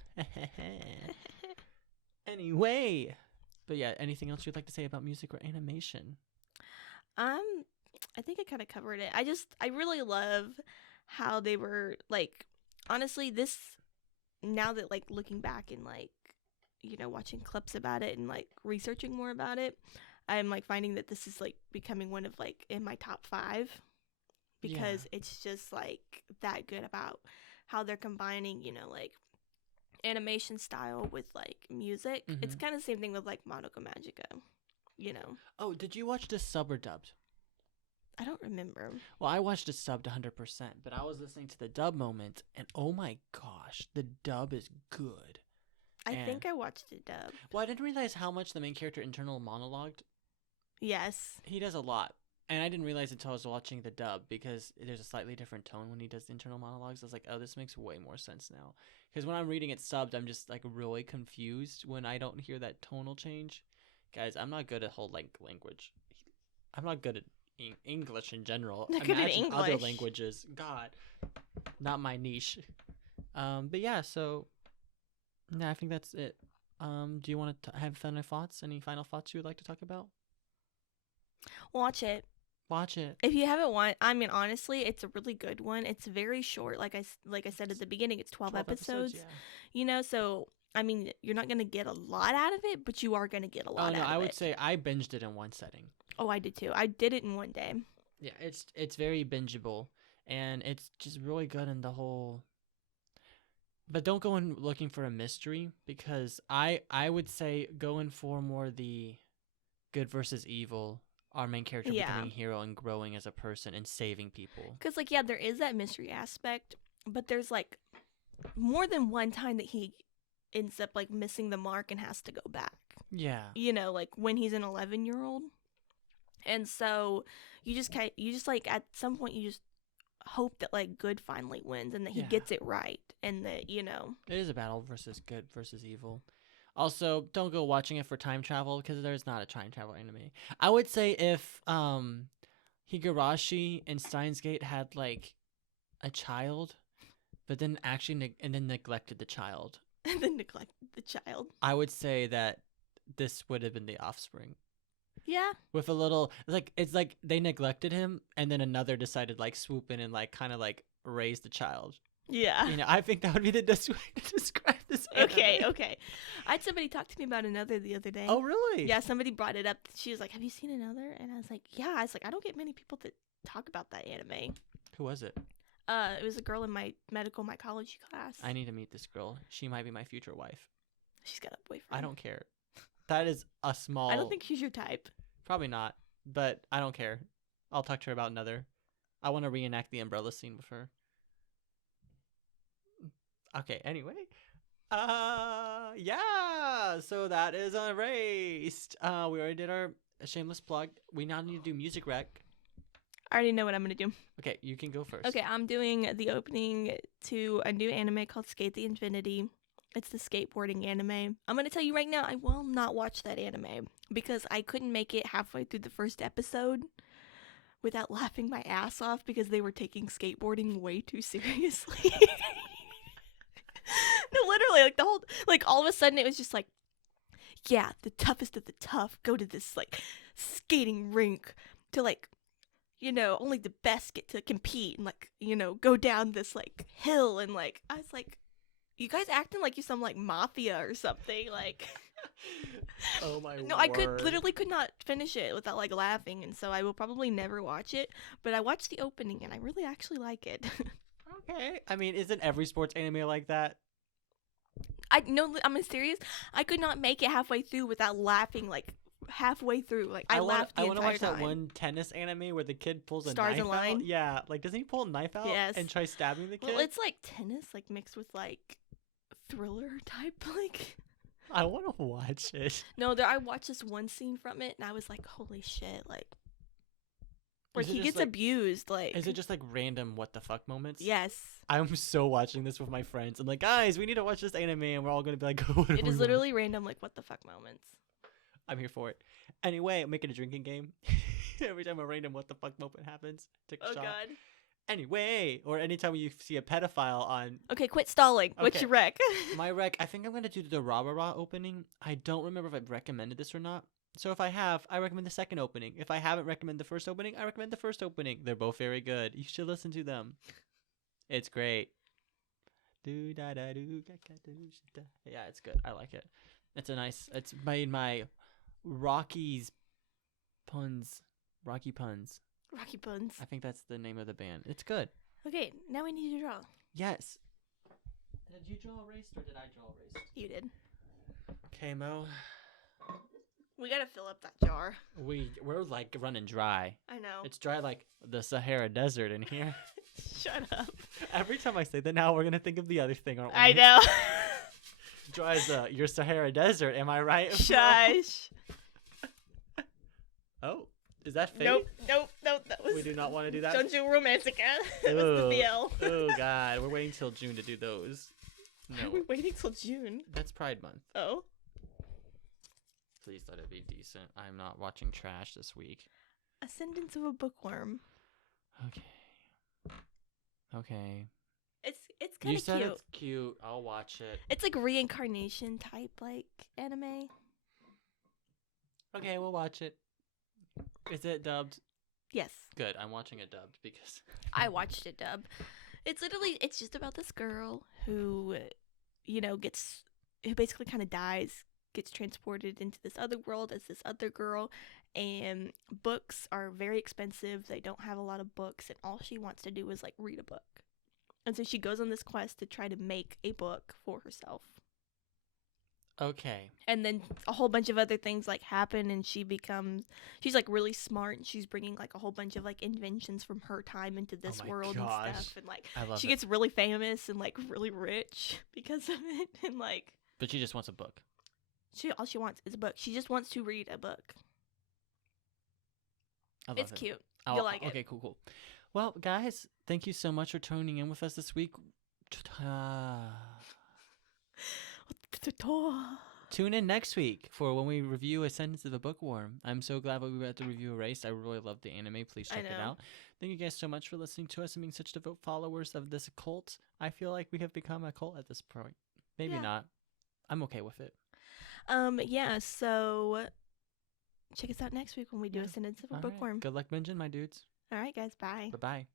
Anyway. But yeah, anything else you'd like to say about music or animation? I think I kind of covered it. I really love how they were like, honestly, this, now that like looking back and like, watching clips about it and like researching more about it, I'm like finding that this is like becoming one of like in my top 5 because it's just like that good about how they're combining, like animation style with like music. Mm-hmm. It's kind of the same thing with like Madoka Magica, Oh, did you watch this sub or dubbed? I don't remember. Well, I watched it subbed 100%, but I was listening to the dub moment, and oh my gosh, the dub is good. I think I watched it dubbed. Well, I didn't realize how much the main character internal monologued. Yes. He does a lot. And I didn't realize until I was watching the dub because there's a slightly different tone when he does the internal monologues. I was like, oh, this makes way more sense now. Because when I'm reading it subbed, I'm just like really confused when I don't hear that tonal change. Guys, I'm not good at whole language. I'm not good at English in general. Not good at Imagine other English. languages. God, not my niche. But yeah, so yeah, I think that's it. Do you want to have final thoughts? Any final thoughts you would like to talk about? Watch it. Watch it. If you haven't watched, I mean, honestly, it's a really good one. It's very short. Like I said at the beginning, it's 12 episodes. Yeah. So I mean, you're not gonna get a lot out of it, but you are gonna get a lot out of it. I would say I binged it in one setting. Oh, I did too. I did it in one day. Yeah, it's very bingeable, and it's just really good in the whole. But don't go in looking for a mystery, because I would say go in for more the good versus evil, our main character becoming a hero and growing as a person and saving people. Because like there is that mystery aspect, but there's like more than one time that he ends up like missing the mark and has to go back. Yeah. Like when he's an 11-year-old. And so you just like at some point you just hope that like good finally wins and that he gets it right and that it is a battle versus good versus evil. Also, don't go watching it for time travel because there's not a time travel anime. I would say if Higurashi and Steins Gate had like a child, but then actually neglected the child. And then neglected the child. I would say that this would have been the offspring. Yeah. With a little, it's like they neglected him and then another decided like swoop in and like kind of like raise the child. Yeah. I think that would be the best way to describe this anime. Okay. I had somebody talk to me about another the other day. Oh, really? Yeah, somebody brought it up. She was like, have you seen another? And I was like, yeah. I was like, I don't get many people that talk about that anime. Who was it? It was a girl in my medical mycology class. I need to meet this girl. She might be my future wife. She's got a boyfriend. I don't care. That is a small. I don't think she's your type. Probably not, but I don't care. I'll talk to her about another. I want to reenact the umbrella scene with her. Okay, anyway. Yeah, so that is erased. We already did our shameless plug. We now need to do music rec. I already know what I'm gonna do. Okay, you can go first. Okay, I'm doing the opening to a new anime called Sk8 the Infinity. It's the skateboarding anime. I'm gonna tell you right now, I will not watch that anime because I couldn't make it halfway through the first episode without laughing my ass off because they were taking skateboarding way too seriously. No, literally, like the whole, like all of a sudden it was just like, yeah, the toughest of the tough go to this like skating rink to like, you know, only the best get to compete and like, you know, go down this like hill and like, I was like, you guys acting like you some like mafia or something, like. Oh my No, word. I could not finish it without like laughing, and so I will probably never watch it. But I watched the opening, and I really actually like it. Okay. I mean, isn't every sports anime like that? I'm serious. I could not make it halfway through without laughing like halfway through. Like I laughed the I want to entire watch time. that one tennis anime where the kid pulls a Stars knife Align? out. Yeah, like doesn't he pull a knife out Yes. and try stabbing the kid? Well, it's like tennis, like mixed with like thriller type, like. I want to watch it. No, I watched this one scene from it, and I was like, "Holy shit!" Like, where Is it he just, gets like- abused. Like, Is it just like random what the fuck moments? yes. I'm so watching this with my friends. I'm like, guys, we need to watch this anime, and we're all gonna be like, what It is literally random, like what the fuck moments. I'm here for it. Anyway, I'm making a drinking game. Every time a random what the fuck moment happens, take a Oh shot. god. Anyway, or anytime you see a pedophile on Okay, quit stalling. What's Okay. your rec? my rec, I think I'm gonna do the Durarara opening. I don't remember if I've recommended this or not. So if I have, I recommend the second opening. If I haven't recommended the first opening, I recommend the first opening. They're both very good. You should listen to them. It's great. Yeah, it's good. I like it. It's made my Rocky puns. Rocky puns. I think that's the name of the band. It's good. Okay, now we need to draw. Yes. Did you draw erased or did I draw erased? You did. Okay, Mo. We gotta fill up that jar. We're like running dry. I know. It's dry like the Sahara Desert in here. Shut up. Every time I say that now, we're gonna think of the other thing, aren't we? I know. Dry as your Sahara Desert. Am I right? Mo? Shush. Oh, is that fake? Nope. That was. We do not want to do that. Don't do Romantica. That was the BL. Oh God, we're waiting till June to do those. Are No, we waiting till June? that's Pride Month. Oh. Please let it be decent. I'm not watching trash this week. Ascendance of a Bookworm. Okay. It's You kind of said cute. it's cute. I'll watch it. It's like reincarnation type like anime. Okay, we'll watch it. Is it dubbed? Yes. Good. I'm watching it dubbed because I watched it dub. It's just about this girl who, you know, who basically kind of dies, gets transported into this other world as this other girl, and books are very expensive. They don't have a lot of books, and all she wants to do is like read a book. And so she goes on this quest to try to make a book for herself. Okay. And then a whole bunch of other things like happen, and she's like really smart, and she's bringing like a whole bunch of like inventions from her time into this my world gosh. and stuff, and like I love she it. gets really famous and like really rich because of it, and like But she just wants a book. all she wants is a book. She just wants to read a book. I love It's it. cute. I'll- You'll like it. Okay, cool. Well, guys, thank you so much for tuning in with us this week. Tune in next week for when we review Ascendance of the Bookworm. I'm so glad that we got to review Erased. I really love the anime. Please I check it know. out. Thank you guys so much for listening to us and being such devout followers of this cult. I feel like we have become a cult at this point. Maybe Yeah. not. I'm okay with it. Yeah, so check us out next week when we do Yeah. Ascendance of a All right. Bookworm. Good luck binging, my dudes. All right, guys, bye. Bye-bye.